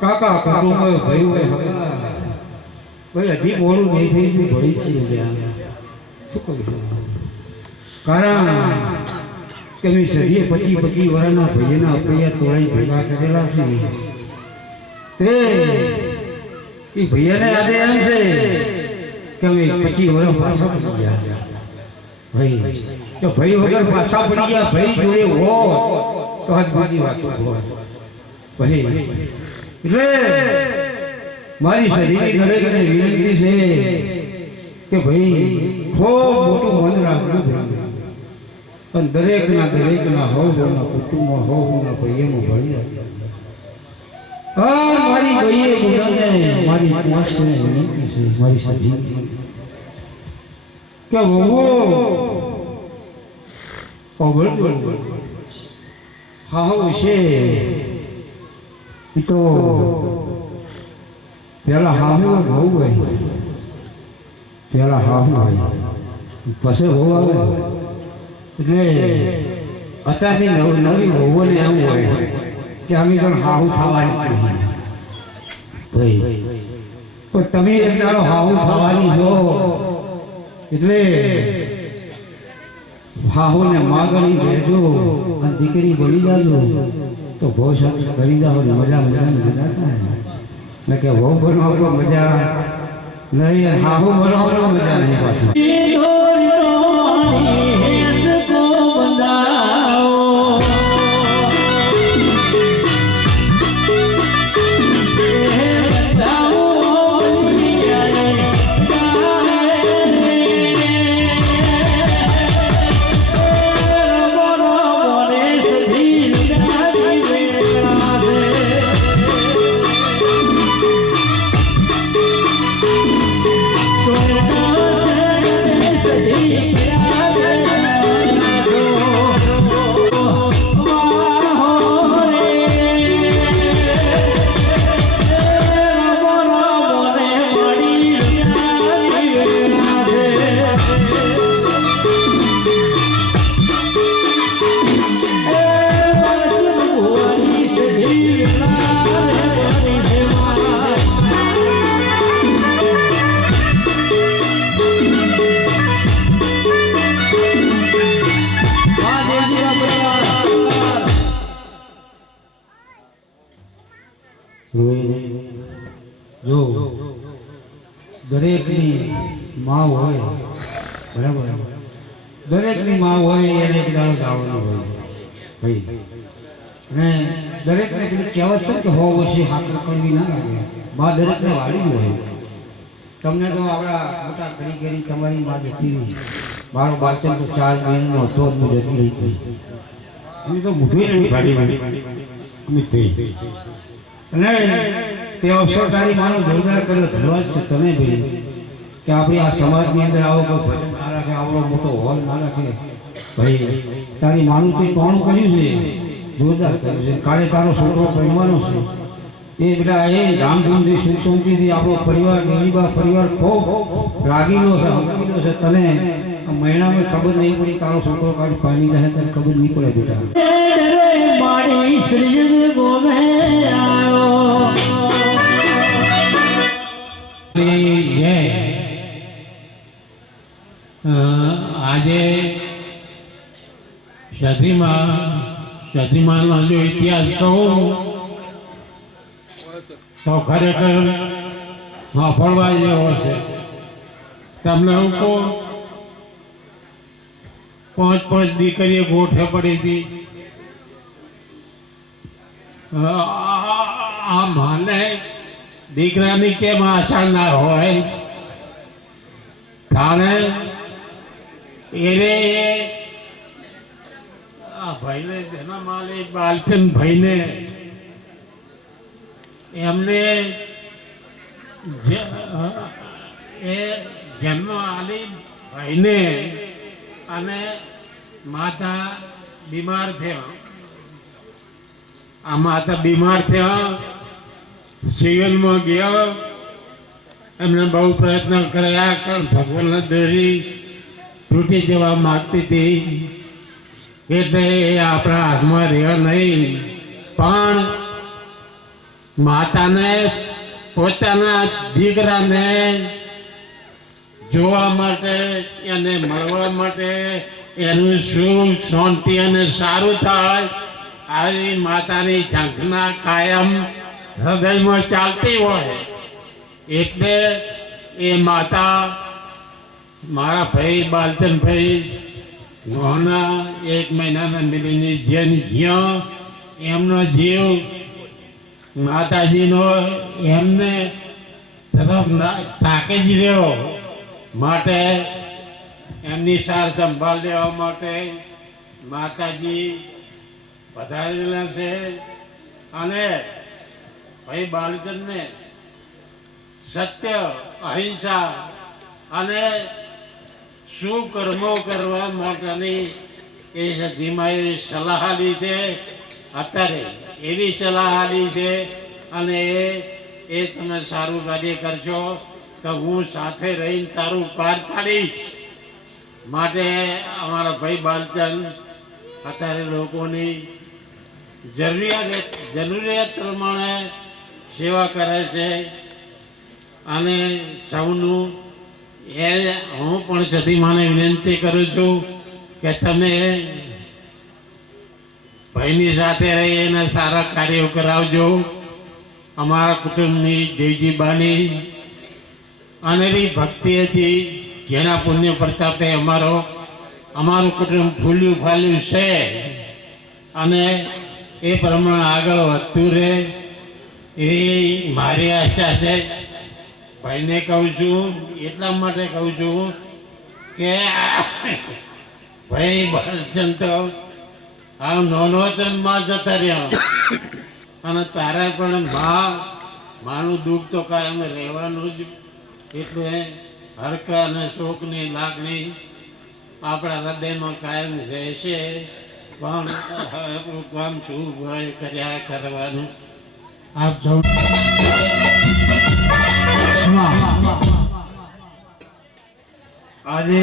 કાકા કુટુંબ હોય ભાઈ હોય ભાઈ હજી મોડું નહીં થઈ ગયું ભળી ગયું. શું કહ્યું કારણ કે મેં સદીએ 25 વર્ષના ભાઈના અપૈયા તોડાઈ ભેગા કરેલા છે. તે એ ભૈયાને આજે એમ છે કે અમે 25 વર્ષ પાછા પડી ગયા ભાઈ. તો ભાઈ વગર પાછા પડી ગયા ભાઈ જોડે હો તો આજ બધી વાતો હોય ભાઈ. એટલે મારી શરીરની દરેકને વિનંતી છે કે ભાઈ ખૂબ મોટું મન રાખજો ભાઈ. પણ દરેકના હોના કુટુંબમાં હોના ભાઈઓમાં ભળી મારી ભાઈએ ગુનાને મારી માસને વિનંતી છે મારી સજી કે વહુ ઓબળ હા છે એ તો પેલા હાહુ બહુ હોય પેલા હાહુ હોય પછી બહુ આવે. એટલે અત્યારની નવી બહુઓને એમ હોય કે અમે પણ હાહુ થવાની ભાઈ. પણ તમે એક દાડો હાહુ થવાની છો એટલે હાહુને માગણી રહેજો અને દીકરી બની જાજો તો બહુ સારું કરી જાઓ ને મજા થાય. ને કે બહુ બનવા મજા નહીં, હાહુ બનાવવાનો મજા નહીં પાછું. રોહિણી, જો દરેકની માં હોય, બરાબર, દરેકની માં હોય એને એક દાડો ગાવાનું હોય ભાઈ, અને દરેકને પેલી કહેવત છે કે હો વર્ષે હાકર કરવી ના લાગે, માં દરેકને વાળી જ હોય. તમને તો આપણા મોટા કરી તમારી માં જતી રહી, મારો બાળચંદ તો 4 મહિનાનો હતો જ હું જતી રહી હતી, એની તો મોઢું નહીં ફાડી અમિતભાઈ. અને તે અવસર તારી માનો જોરદાર કર્યો, ધન્યવાદ છે તને ભાઈ કે આપણી આ સમાજની અંદર આવો કોઈ ભજન ના રાખે, આવડો મોટો હોલ ના રાખે ભાઈ. તારી માનું તે ટોણું કર્યું છે, જોરદાર કર્યું છે. કાલે તારો છોકરો બનવાનો છે, એ બેટા એ ધામધૂમથી સુખ શાંતિથી આપણો પરિવાર ગરીબા પરિવાર ખૂબ રાગીલો છે, હમકીલો છે. તને મહિનામાં ખબર નહીં પડી તારો છોકરો કાઢી પાણી જાય તને ખબર નહીં પડે બેટા. મારી શ્રી ગોમે આવ્યો આજે સદીમાનો જો ઇતિહાસ કહું તો ખરેખર સાંભળવા જેવો છે. તમને હું કહું, 5 દીકરીઓ ગોઠે પડી હતી. આ માને દીકરાની કેમ આશા ના હોય, થાણે એને આ ભાઈને જન્મ આલી બાલચંદ ભાઈને એમને એ જન્મ આલી ભાઈને અને માતા બીમાર થયા. આ માતા બીમાર થયા, સિવિલમાં ગયા, એમને બહુ પ્રયત્ન કર્યા પણ ભગવાનના દરી તૂટી જવા માગતી હતી, એટલે એ આપણા હાથમાં રહ્યા નહીં. પણ માતાને પોતાના દીકરાને જોવા માટે, એને મળવા માટે, એનું સુખ શાંતિ અને સારું થાય આવી માતાની ઝંખના કાયમ હૃદયમાં ચાલતી હોય. એટલે એ માતા મારા ભાઈ બાલચંદભાઈ ઘણા 1 મહિનાના મિલીની જેન જ્યાં એમનો જીવ માતાજીનો એમને તરફ તાકી જ રહ્યો, માટે એમની સાર સંભાળ લેવા માટે માતાજી પધારેલા છે. અને ભાઈ બાલચંદને સત્ય, અહિંસા અને શું કર્મો કરવા માટેની એ સદીમાં સલાહ આલી છે. અત્યારે એવી સલાહ આલી છે અને એ તમે સારું કાર્ય કરશો તો હું સાથે રહીને તારું પાર પાડીશ. માટે અમારા ભાઈ બાલચંદ અત્યારે લોકોની જરૂરિયાત પ્રમાણે સેવા કરે છે. અને સૌનું એ હું પણ સતીમાને વિનંતી કરું છું કે તમે ભાઈની સાથે રહી એને સારા કાર્યો કરાવજો. અમારા કુટુંબની દેવજીબાની અનેરી ભક્તિ હતી, જેના પુણ્ય પ્રતાપે અમારું કુટુંબ ફૂલ્યું ફાલ્યું છે અને એ પ્રમાણે આગળ વધતું રહે એવી મારી આશા છે. ભાઈને કહું છું, એટલા માટે કહું છું કે ભાઈ બાલચંદ તો આ નોનવતનમાં જતા રહ્યા અને તારા પણ માનું દુઃખ તો કાયમ રહેવાનું જ. એટલે હરકા અને શોકની લાગણી આપણા હૃદયમાં કાયમ રહેશે. પણ આપણું કામ શું હોય કર્યા કરવાનું. આપ સૌ આજે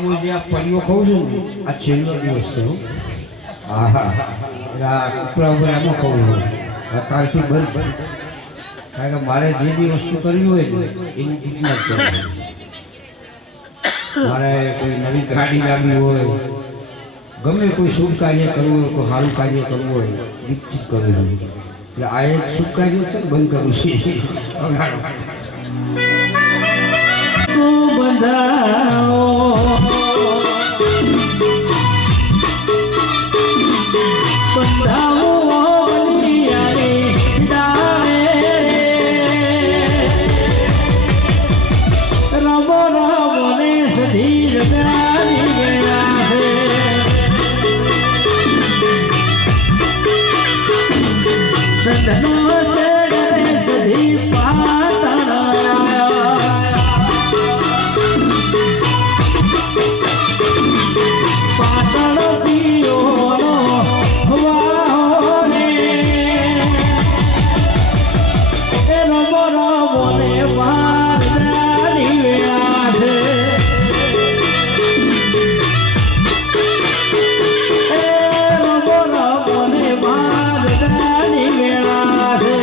હું જે આ પડીઓ કહું છું ને, આ છેલ્લો દિવસ છે. હા હા, કુકડા ઉપર એમાં કહું છું કાલથી બંધ, કારણ કે મારે જે બી વસ્તુ કરવી હોય ને એની ગીતમાં જ કરવું. મારે કોઈ નવી ગાડી લાવવી હોય, ગમે કોઈ શુભ કાર્ય કરવું હોય, કોઈ સારું કાર્ય કરવું હોય, ગીતથી જ કરવું જોઈએ. એટલે આ એક સુકાઈ છે ને બંધ કરું છે વગાડો. તું બંધાઓ બંધાઓ ઓલિયારી ડાળે રે રમો રમો ને સધી રમ્યાની વેળા છે સંતનો સેડરે સધી પાતળ પાતળ પિયોનો વાહો રે એ રમો રમો ને મારનારી વેળા છે એ રમો રમો ને મારનારી વેળા છે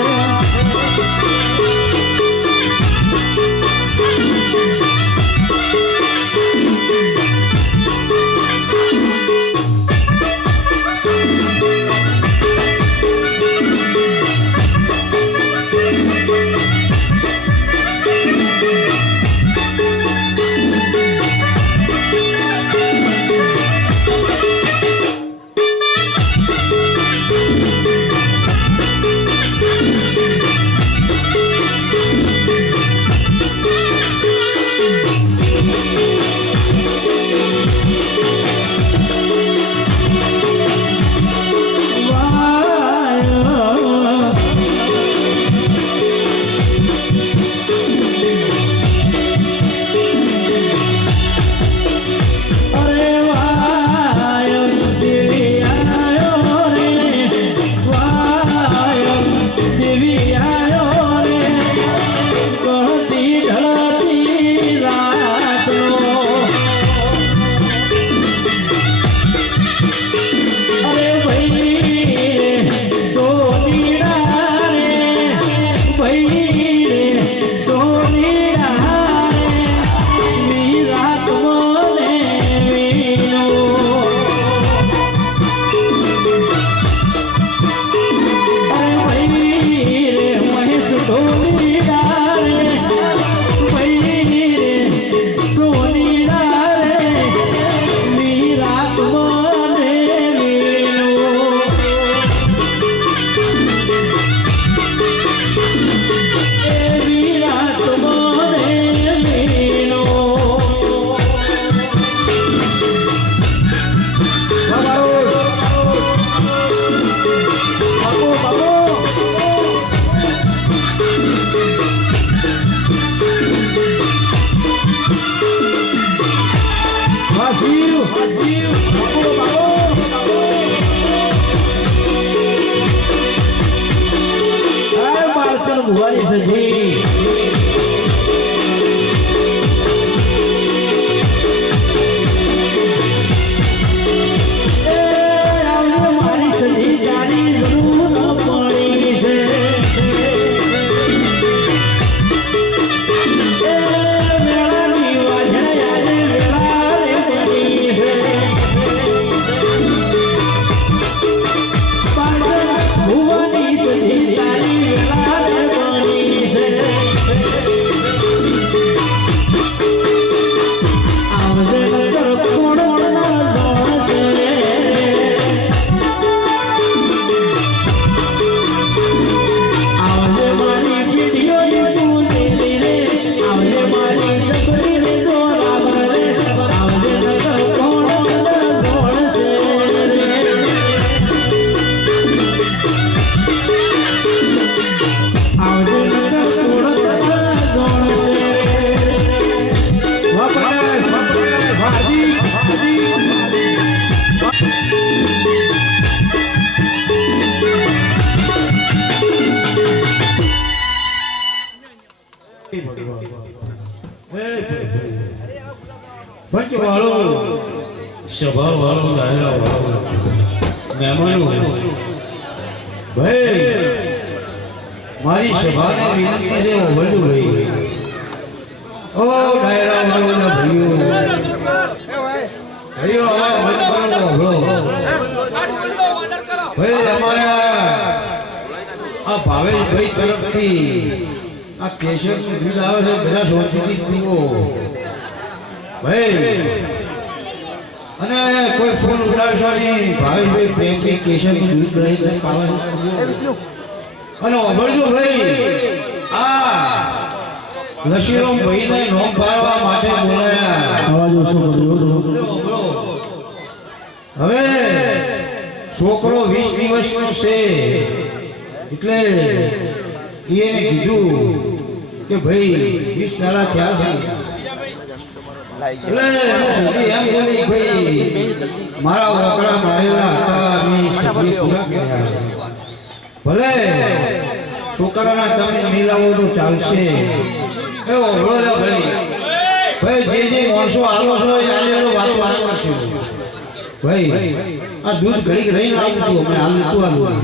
ભુવાની સધી મારી સધી તારી જરૂર પડી છે વેળાની વાજે આજે વેળા રે પડી છે ભુવાની સધી તારી વેળા રે પડી છે આવજે નગર કોણના જોણ છે આવજે મારી પીડીઓની પૂજેલી રે આવજે મારી છોકરી રે દોરાવા રે આવજે નગર કોણના જોણ છે આવજે નગર કોણના જોણ છે વપરાશ વાજી ભટ્ટ વાળો સભા વાળો ડાયરા વાળો મહેમાનો ભાઈ મારી સભાને વિનંતી છે વડું ભાઈ ઓ ડાયરા વાળોના ભાઈઓ ભાઈઓ આવા મત કરો ભાઈ અમારા ભાવેશભાઈ તરફથી આ કેશરનું દૂધ આવે છે બધા શોધથી પીવો ભાઈ અને કોઈ ફોન ઉડાડશો નહીં ભાવેશભાઈ પ્રેમથી કેશરનું દૂધ લઈને પાવાનું અને અભળજો ભાઈ આ લશીરામ ભાઈને નોમ પાડવા માટે બોલાયા અવાજ ઓછો કર્યો હવે છોકરો 20 દિવસનો છે એટલે એને કીધું કે ભાઈ 20 દાડા થયા છે એટલે સદી એમ બોલી ભાઈ મારા રોકડા મારેલા હતા અમે સદી પૂરા કર્યા ભલે છોકરાના તમે મિલાવો તો ચાલશે એવો બોલો ભાઈ જે માણસો આલો છો એ આલેલો વાતો વાતો છે ભાઈ આ દૂધ ઘડી રહીને આવ્યું હતું અમે હાલ નતું આલું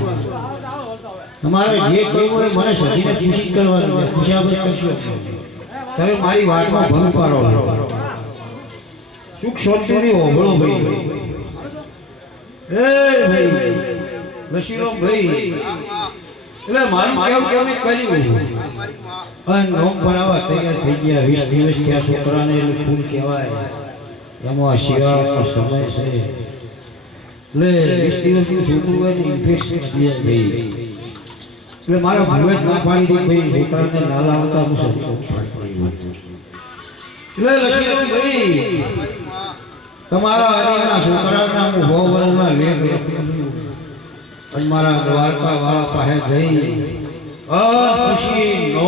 તમારે જે કહેવું હોય મને સજીને પૂછી કરવાનું પૂછ્યા વગર કરશો તમે મારી વાતમાં ભંગ પાડો સુખ શાંતિથી હોભળો ભાઈ એ ભાઈ લશીરામ ભાઈ એટલે મારું કેવું કે અમે કર્યું અને નોમ ભણાવવા તૈયાર થઈ ગયા 20 દિવસ થયા છોકરાને એટલે ફૂલ કહેવાય એમાં શિયાળાનો સમય છે એટલે 20 દિવસનું છોકરું હોય ને ઇન્ફેક્શન થઈ ગઈ એટલે મારા ભાવે જ ના પાડી દીધી ભાઈ છોકરાને ના લાવતા હું સૌ એટલે લશીરામ ભાઈ તમારા હરિયાના છોકરાના હું 100 વર્ષના લેખ અને મારા દ્વારકા વાળા પાસે જઈ ખુશી નો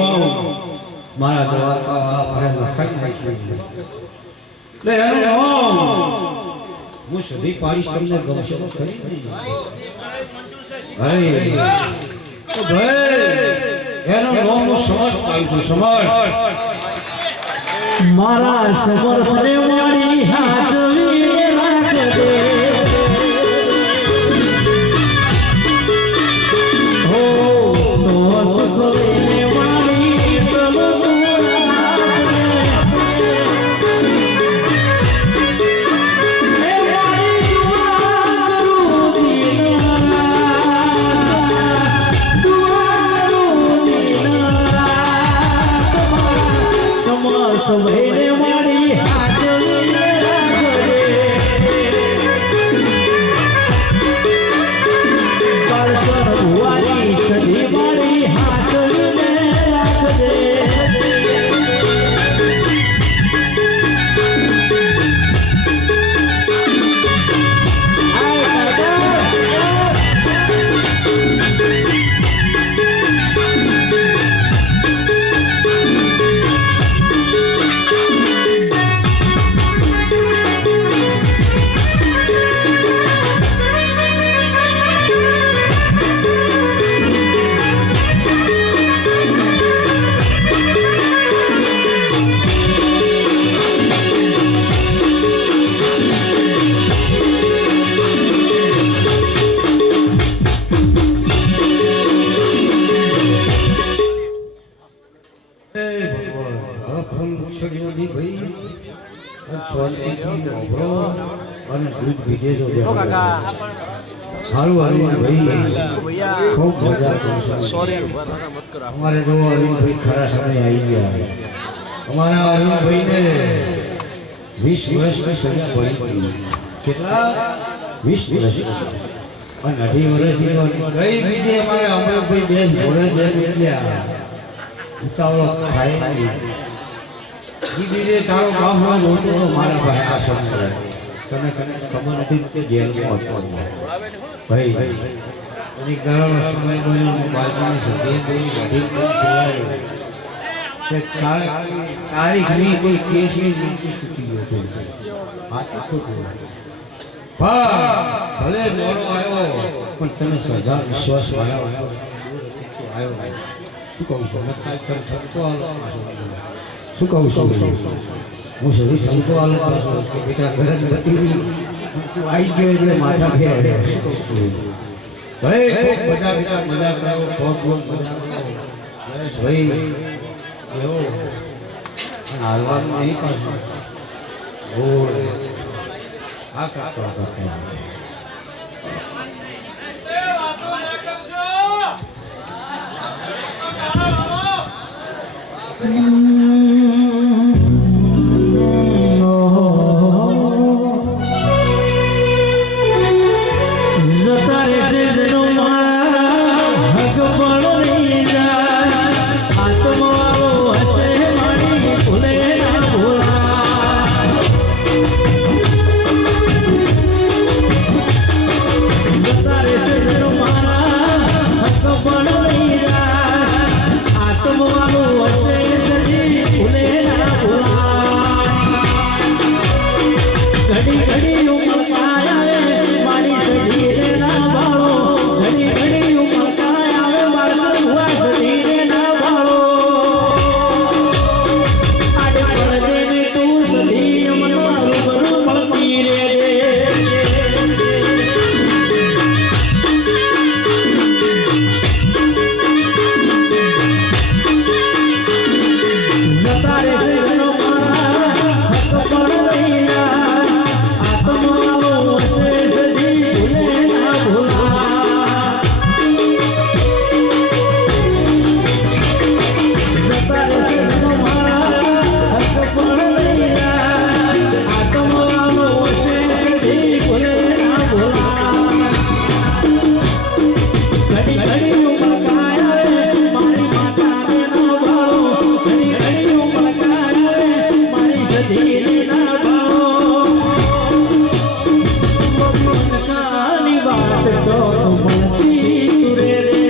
મારા દ્વારકા વાળા પાસે લખાઈ નાખ્યું એટલે એનું નામ હું સધી પાડીશ તમને ગમશે તો ખરી ભાઈ તો ભાઈ એનું નામ હું સમર્થ પાડું છું સમર્થ મારા સમર્થને મારી હાજરી રાખજે હો સોસને મારી ભાઈને મારી હાજરી રાખજે કરશન ભુવાની સધી મારી હાજરી રાખજે અને દૂધ ભીજે તો સારું અરવિંદભાઈ ખૂબ મજા કરશો અમારે જો અરવિંદભાઈ ખરા સમય આવી ગયા અમારા અરવિંદભાઈને 20 વર્ષની સજા પડી કેટલા 20 વર્ષ અને 2.5 વર્ષથી કઈ બીજે અમારે અમૃતભાઈ દેશ જોડે જેમ એટલે ઉતાવળો થાય નહીં બીજે તારો કામ હોય મોટો મારા ભાઈ આ સમય તને ખબર નથી કે જેલમાં હતો ભાઈ અને ગાળાનો સમય બન્યો બાજુની સદી કોઈ ગાડી કે તારીખની કોઈ કેસની નથી છૂટી ગયો તો આ તો ભલે મોડો આવ્યો પણ તને સજા વિશ્વાસ વાળા આવ્યો શું કહું છું શું કહું છું હું સદી થમતો આલો કે બેટા ઘરે બતી તું આવી ગયો એટલે માથા ફેર ભાઈ બધા બેટા મજા કરો ખૂબ મજા કરો બસ ભાઈ એવો હાલવાનું નહીં પાછું આ કરતા જતા રહેશે જેનો મારા હક પણ નહીં જાય આત્મો આવો હશે મારી ભૂલે ના ભૂલા જતા રહેશે જેનો મારા હક પણ નહીં જાય આત્મો આવો હશે સજી ભૂલે ના ભૂલા ઘડી ઘડી ઉમળકાય આવે મારી સજીને ના ભાળો ઘડી ઘડી ઉમળકાય આવે મારી સજીને ના ભાળો આડે પડજે ને તું સજી મનવા રૂબરૂ મળતી રે જતા રહેશે જેનો મારા હક પણ નહીં જાય આત્મો આવો હશે સજી ભૂલે ના ભૂલા જતા રહેશે જેનો મારા હક પણ નહીં જાય આત્મો આવો હશે સજી ભૂલે ના ભૂલા ઘડી ઘડી ઉમળકાય આવે મારી માતાને ના ભાળો ઘડી ઘડી ઉમળકાય આવે મારી સજીને ના ભાળો મનકાની વાત ચોક મળતી તુરે રે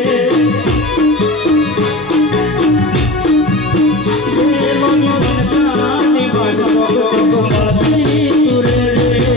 મનકાની વાત ચોક મળતી તુરે રે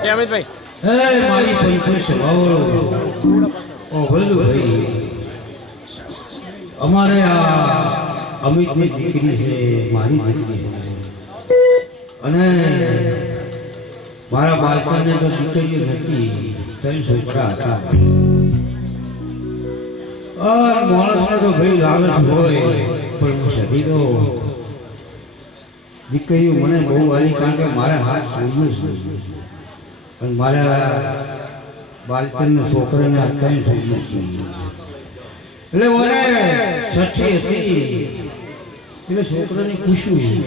હે મારી પંચો સભાઓ ઓ ભલું ભાઈ અમારે આ અમિતની દીકરી છે મારી દીકરી છે અને મારા બાળકોને તો દીકરીઓ નથી ત્રણ છોકરા હતા માણસને તો ભાઈ લાલચ હોય પણ સદી તો દીકરીઓ મને બહુ વાલી કારણ કે મારા હાથ સોજ્યું છે અને મારા બાળકના છોકરાને અત્યારે સોજ્યું છે એટલે મને સચ્ચી હતી એટલે છોકરાને પૂછ્યું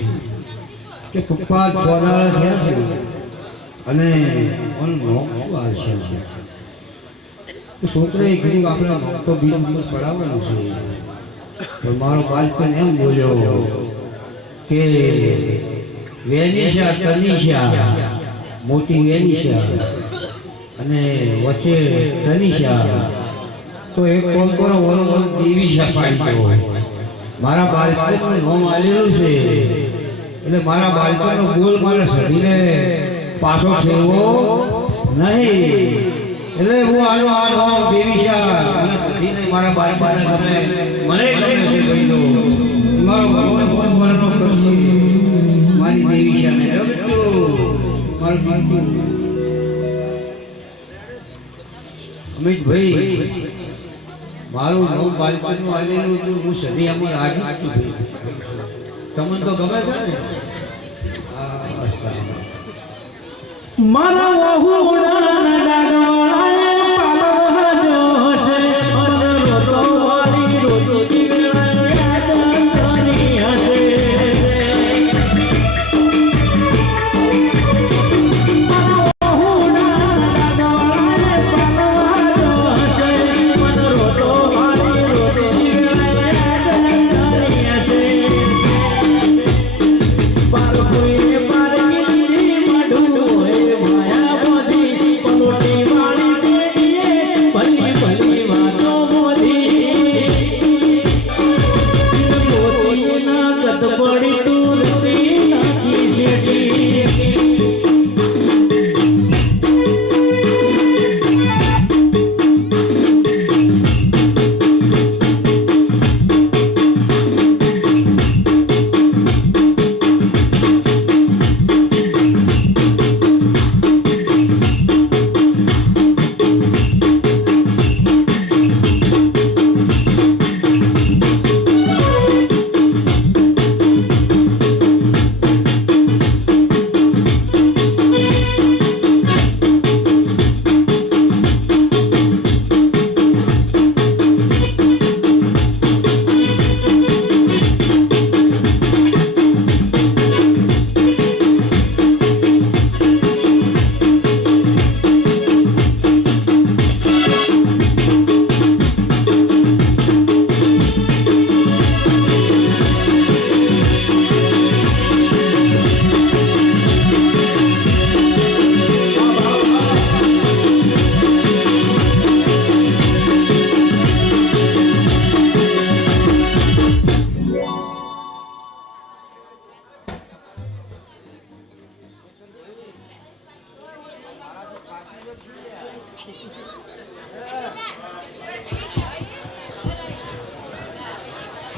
કે પપ્પા સોદાળા થયા છે અને નોમ શું આવશે તો છોકરાએ કીધું આપણે નોમ તો બીજું પડાવવાનું છે તો મારો બાળકને એમ બોલ્યો કે વેનિશા તનિશા મોટી વેનિશા અને વચ્ચે તનિશા તો એક કોમ કરો વર દેવીશા પાડી દો મારા બાળકોનું નામ આલેલું છે એટલે મારા બાળકોનો બોલ મારે સધીને પાછો ફેરવો નહીં એટલે હું આનો આ નામ દેવીશા અને સધીને મારા બાળકોને ગમે મને ગમે છે ભાઈ દો મારો ભગવાન મરનો કરશે મારી દેવીશાને રમતો મારું બાળકો અમિતભાઈ મારું નામ બાળકોનું આલેલું હતું હું સધી આમાં રાજી છું તમને તો ગમે છે ને મારા વહુડાના ડાગોળાએ પાલવ જોશે રોતો વાળી રોતી વેળાએ યાદ કરી હશે મારા વહુડાના ડાગોળાએ પાલવ જોશે રોતો વાળી રોતી વેળાએ યાદ કરી હશે પાર કોઈ પાર ગીરી મઢું હે માયા બોજી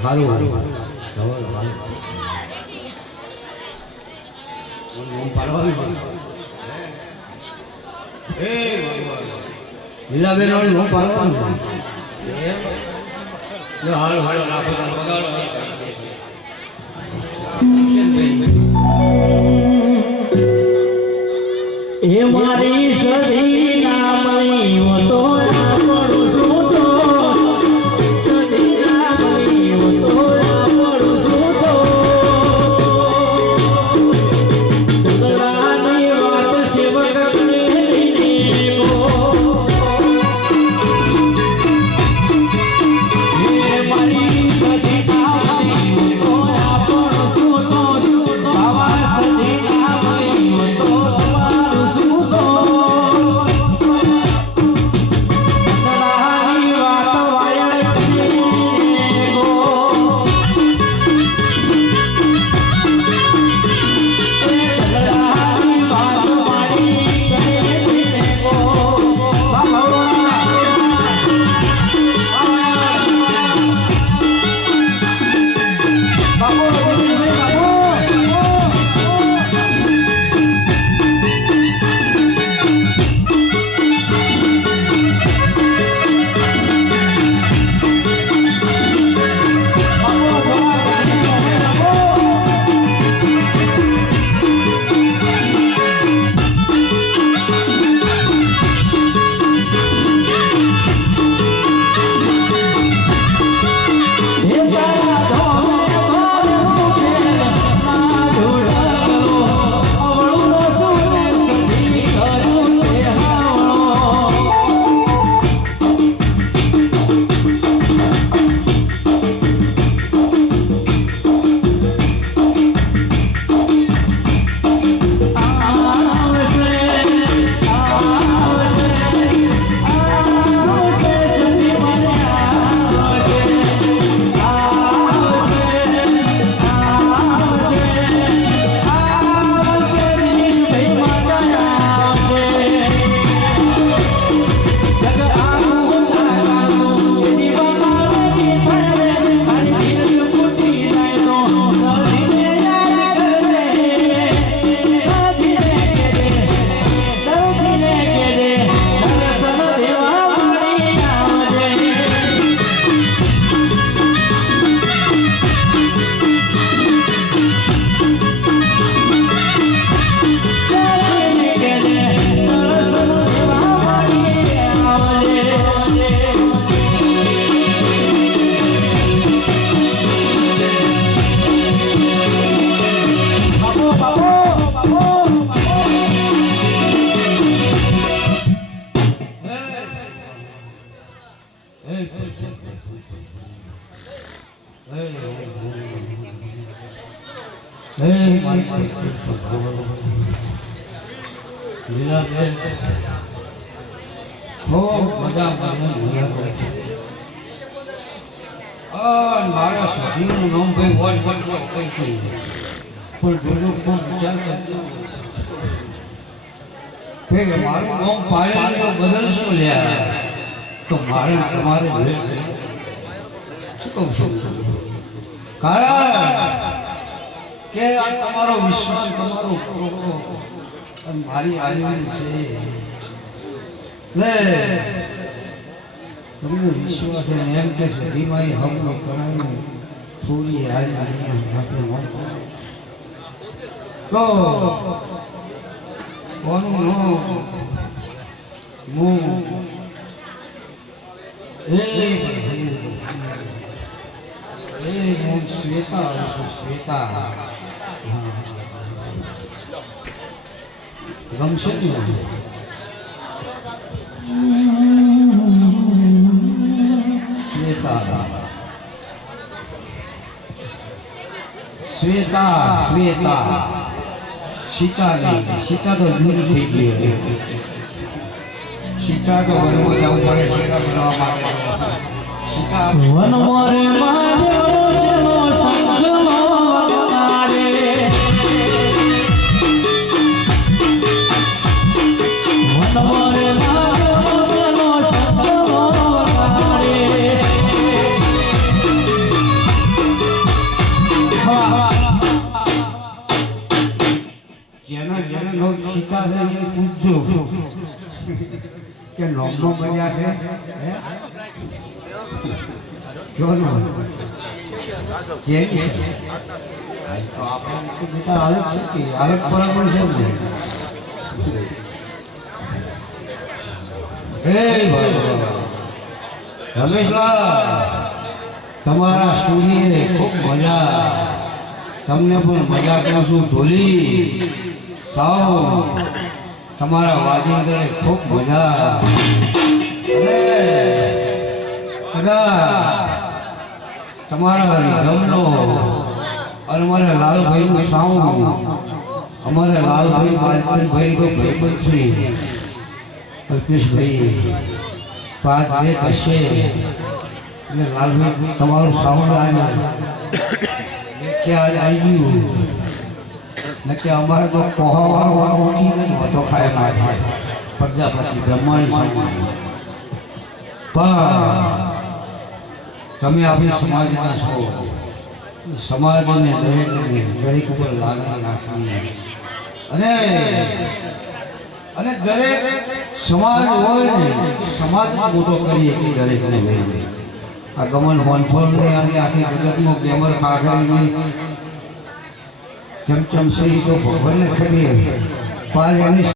હારું હારું લીલાબેન નો પાડવાનું હાલો હાલો એ મારી સદી નામની હું તો ના પડું છું તો સદી નામની હું તો ના પડું છું તો ઝઘડાની વાત સેવકને લઈને ગો એ મારી સદી નામની હું તો ના પડું છું તો બાબા સદી નામની હું તો લીલાબેન ખૂબ મજા મારા સજીવનું નામ ભાઈ વન કઈ કઈ પણ જોજો ખૂબ વિચાર કરજો કે મારું નામ પાડે તો બદલશો લ્યા તો મારે તમારે શું કહું છું કારણ કે આ તમારો વિશ્વાસ તમારો પૂરો અને મારી આયોજન છે લે તમને વિશ્વાસ એમ કે સધી મારી હમ કરાવી છોડી આવી આપણે તો કોનું હું શ્વેતા શ્વેતા ગમશે શ્વેતા શ્વેતા શ્વેતા સીતા નહીં સીતા તો દૂર થઈ ગઈ સીતા તો વનમાં જવું પડે સીતા બનાવવા માટે સીતા વન મોરે માર્યો છે સંગનો વગાડે વન મોરે માર્યો કે નોમનો મજા છે હે જોનો જેની છે તો આપણે તો બેટા અલગ છે અલગ પરાગણ છે ને હે રમેશલા તમારા સ્ટુડિયે ખૂબ મજા તમને પણ મજા કરું છું ઢોલી સાવ તમારા વાજિંદરે ખૂબ મજા અને કદાચ તમારા રીધમનો અને અમારા લાલભાઈનું સાઉન્ડ અમારા લાલભાઈ માલભાઈ તો ભાઈ પણ છે અલ્પેશભાઈ પાંચ બે કશે એટલે લાલભાઈ તમારું સાઉન્ડ આજે ક્યાં આવી ગયું નક્કી અમારે તો કોહાવાનું ઉઠી ગયું હતો ખાય માટે પ્રજાપતિ બ્રહ્માણી પણ તમે આપણી સમાજના છો સમાજને દરેક ઉપર લાગણી રાખવી અને દરેક સમાજ હોય ને સમાજ મોટો કરીએ કે દરેકને લઈને આ ગમન હોનફોલને આખી જગતનો ગેમર ખાખડીને ચમચમ સહી તો ભગવાનને ખરીએ પાછ એની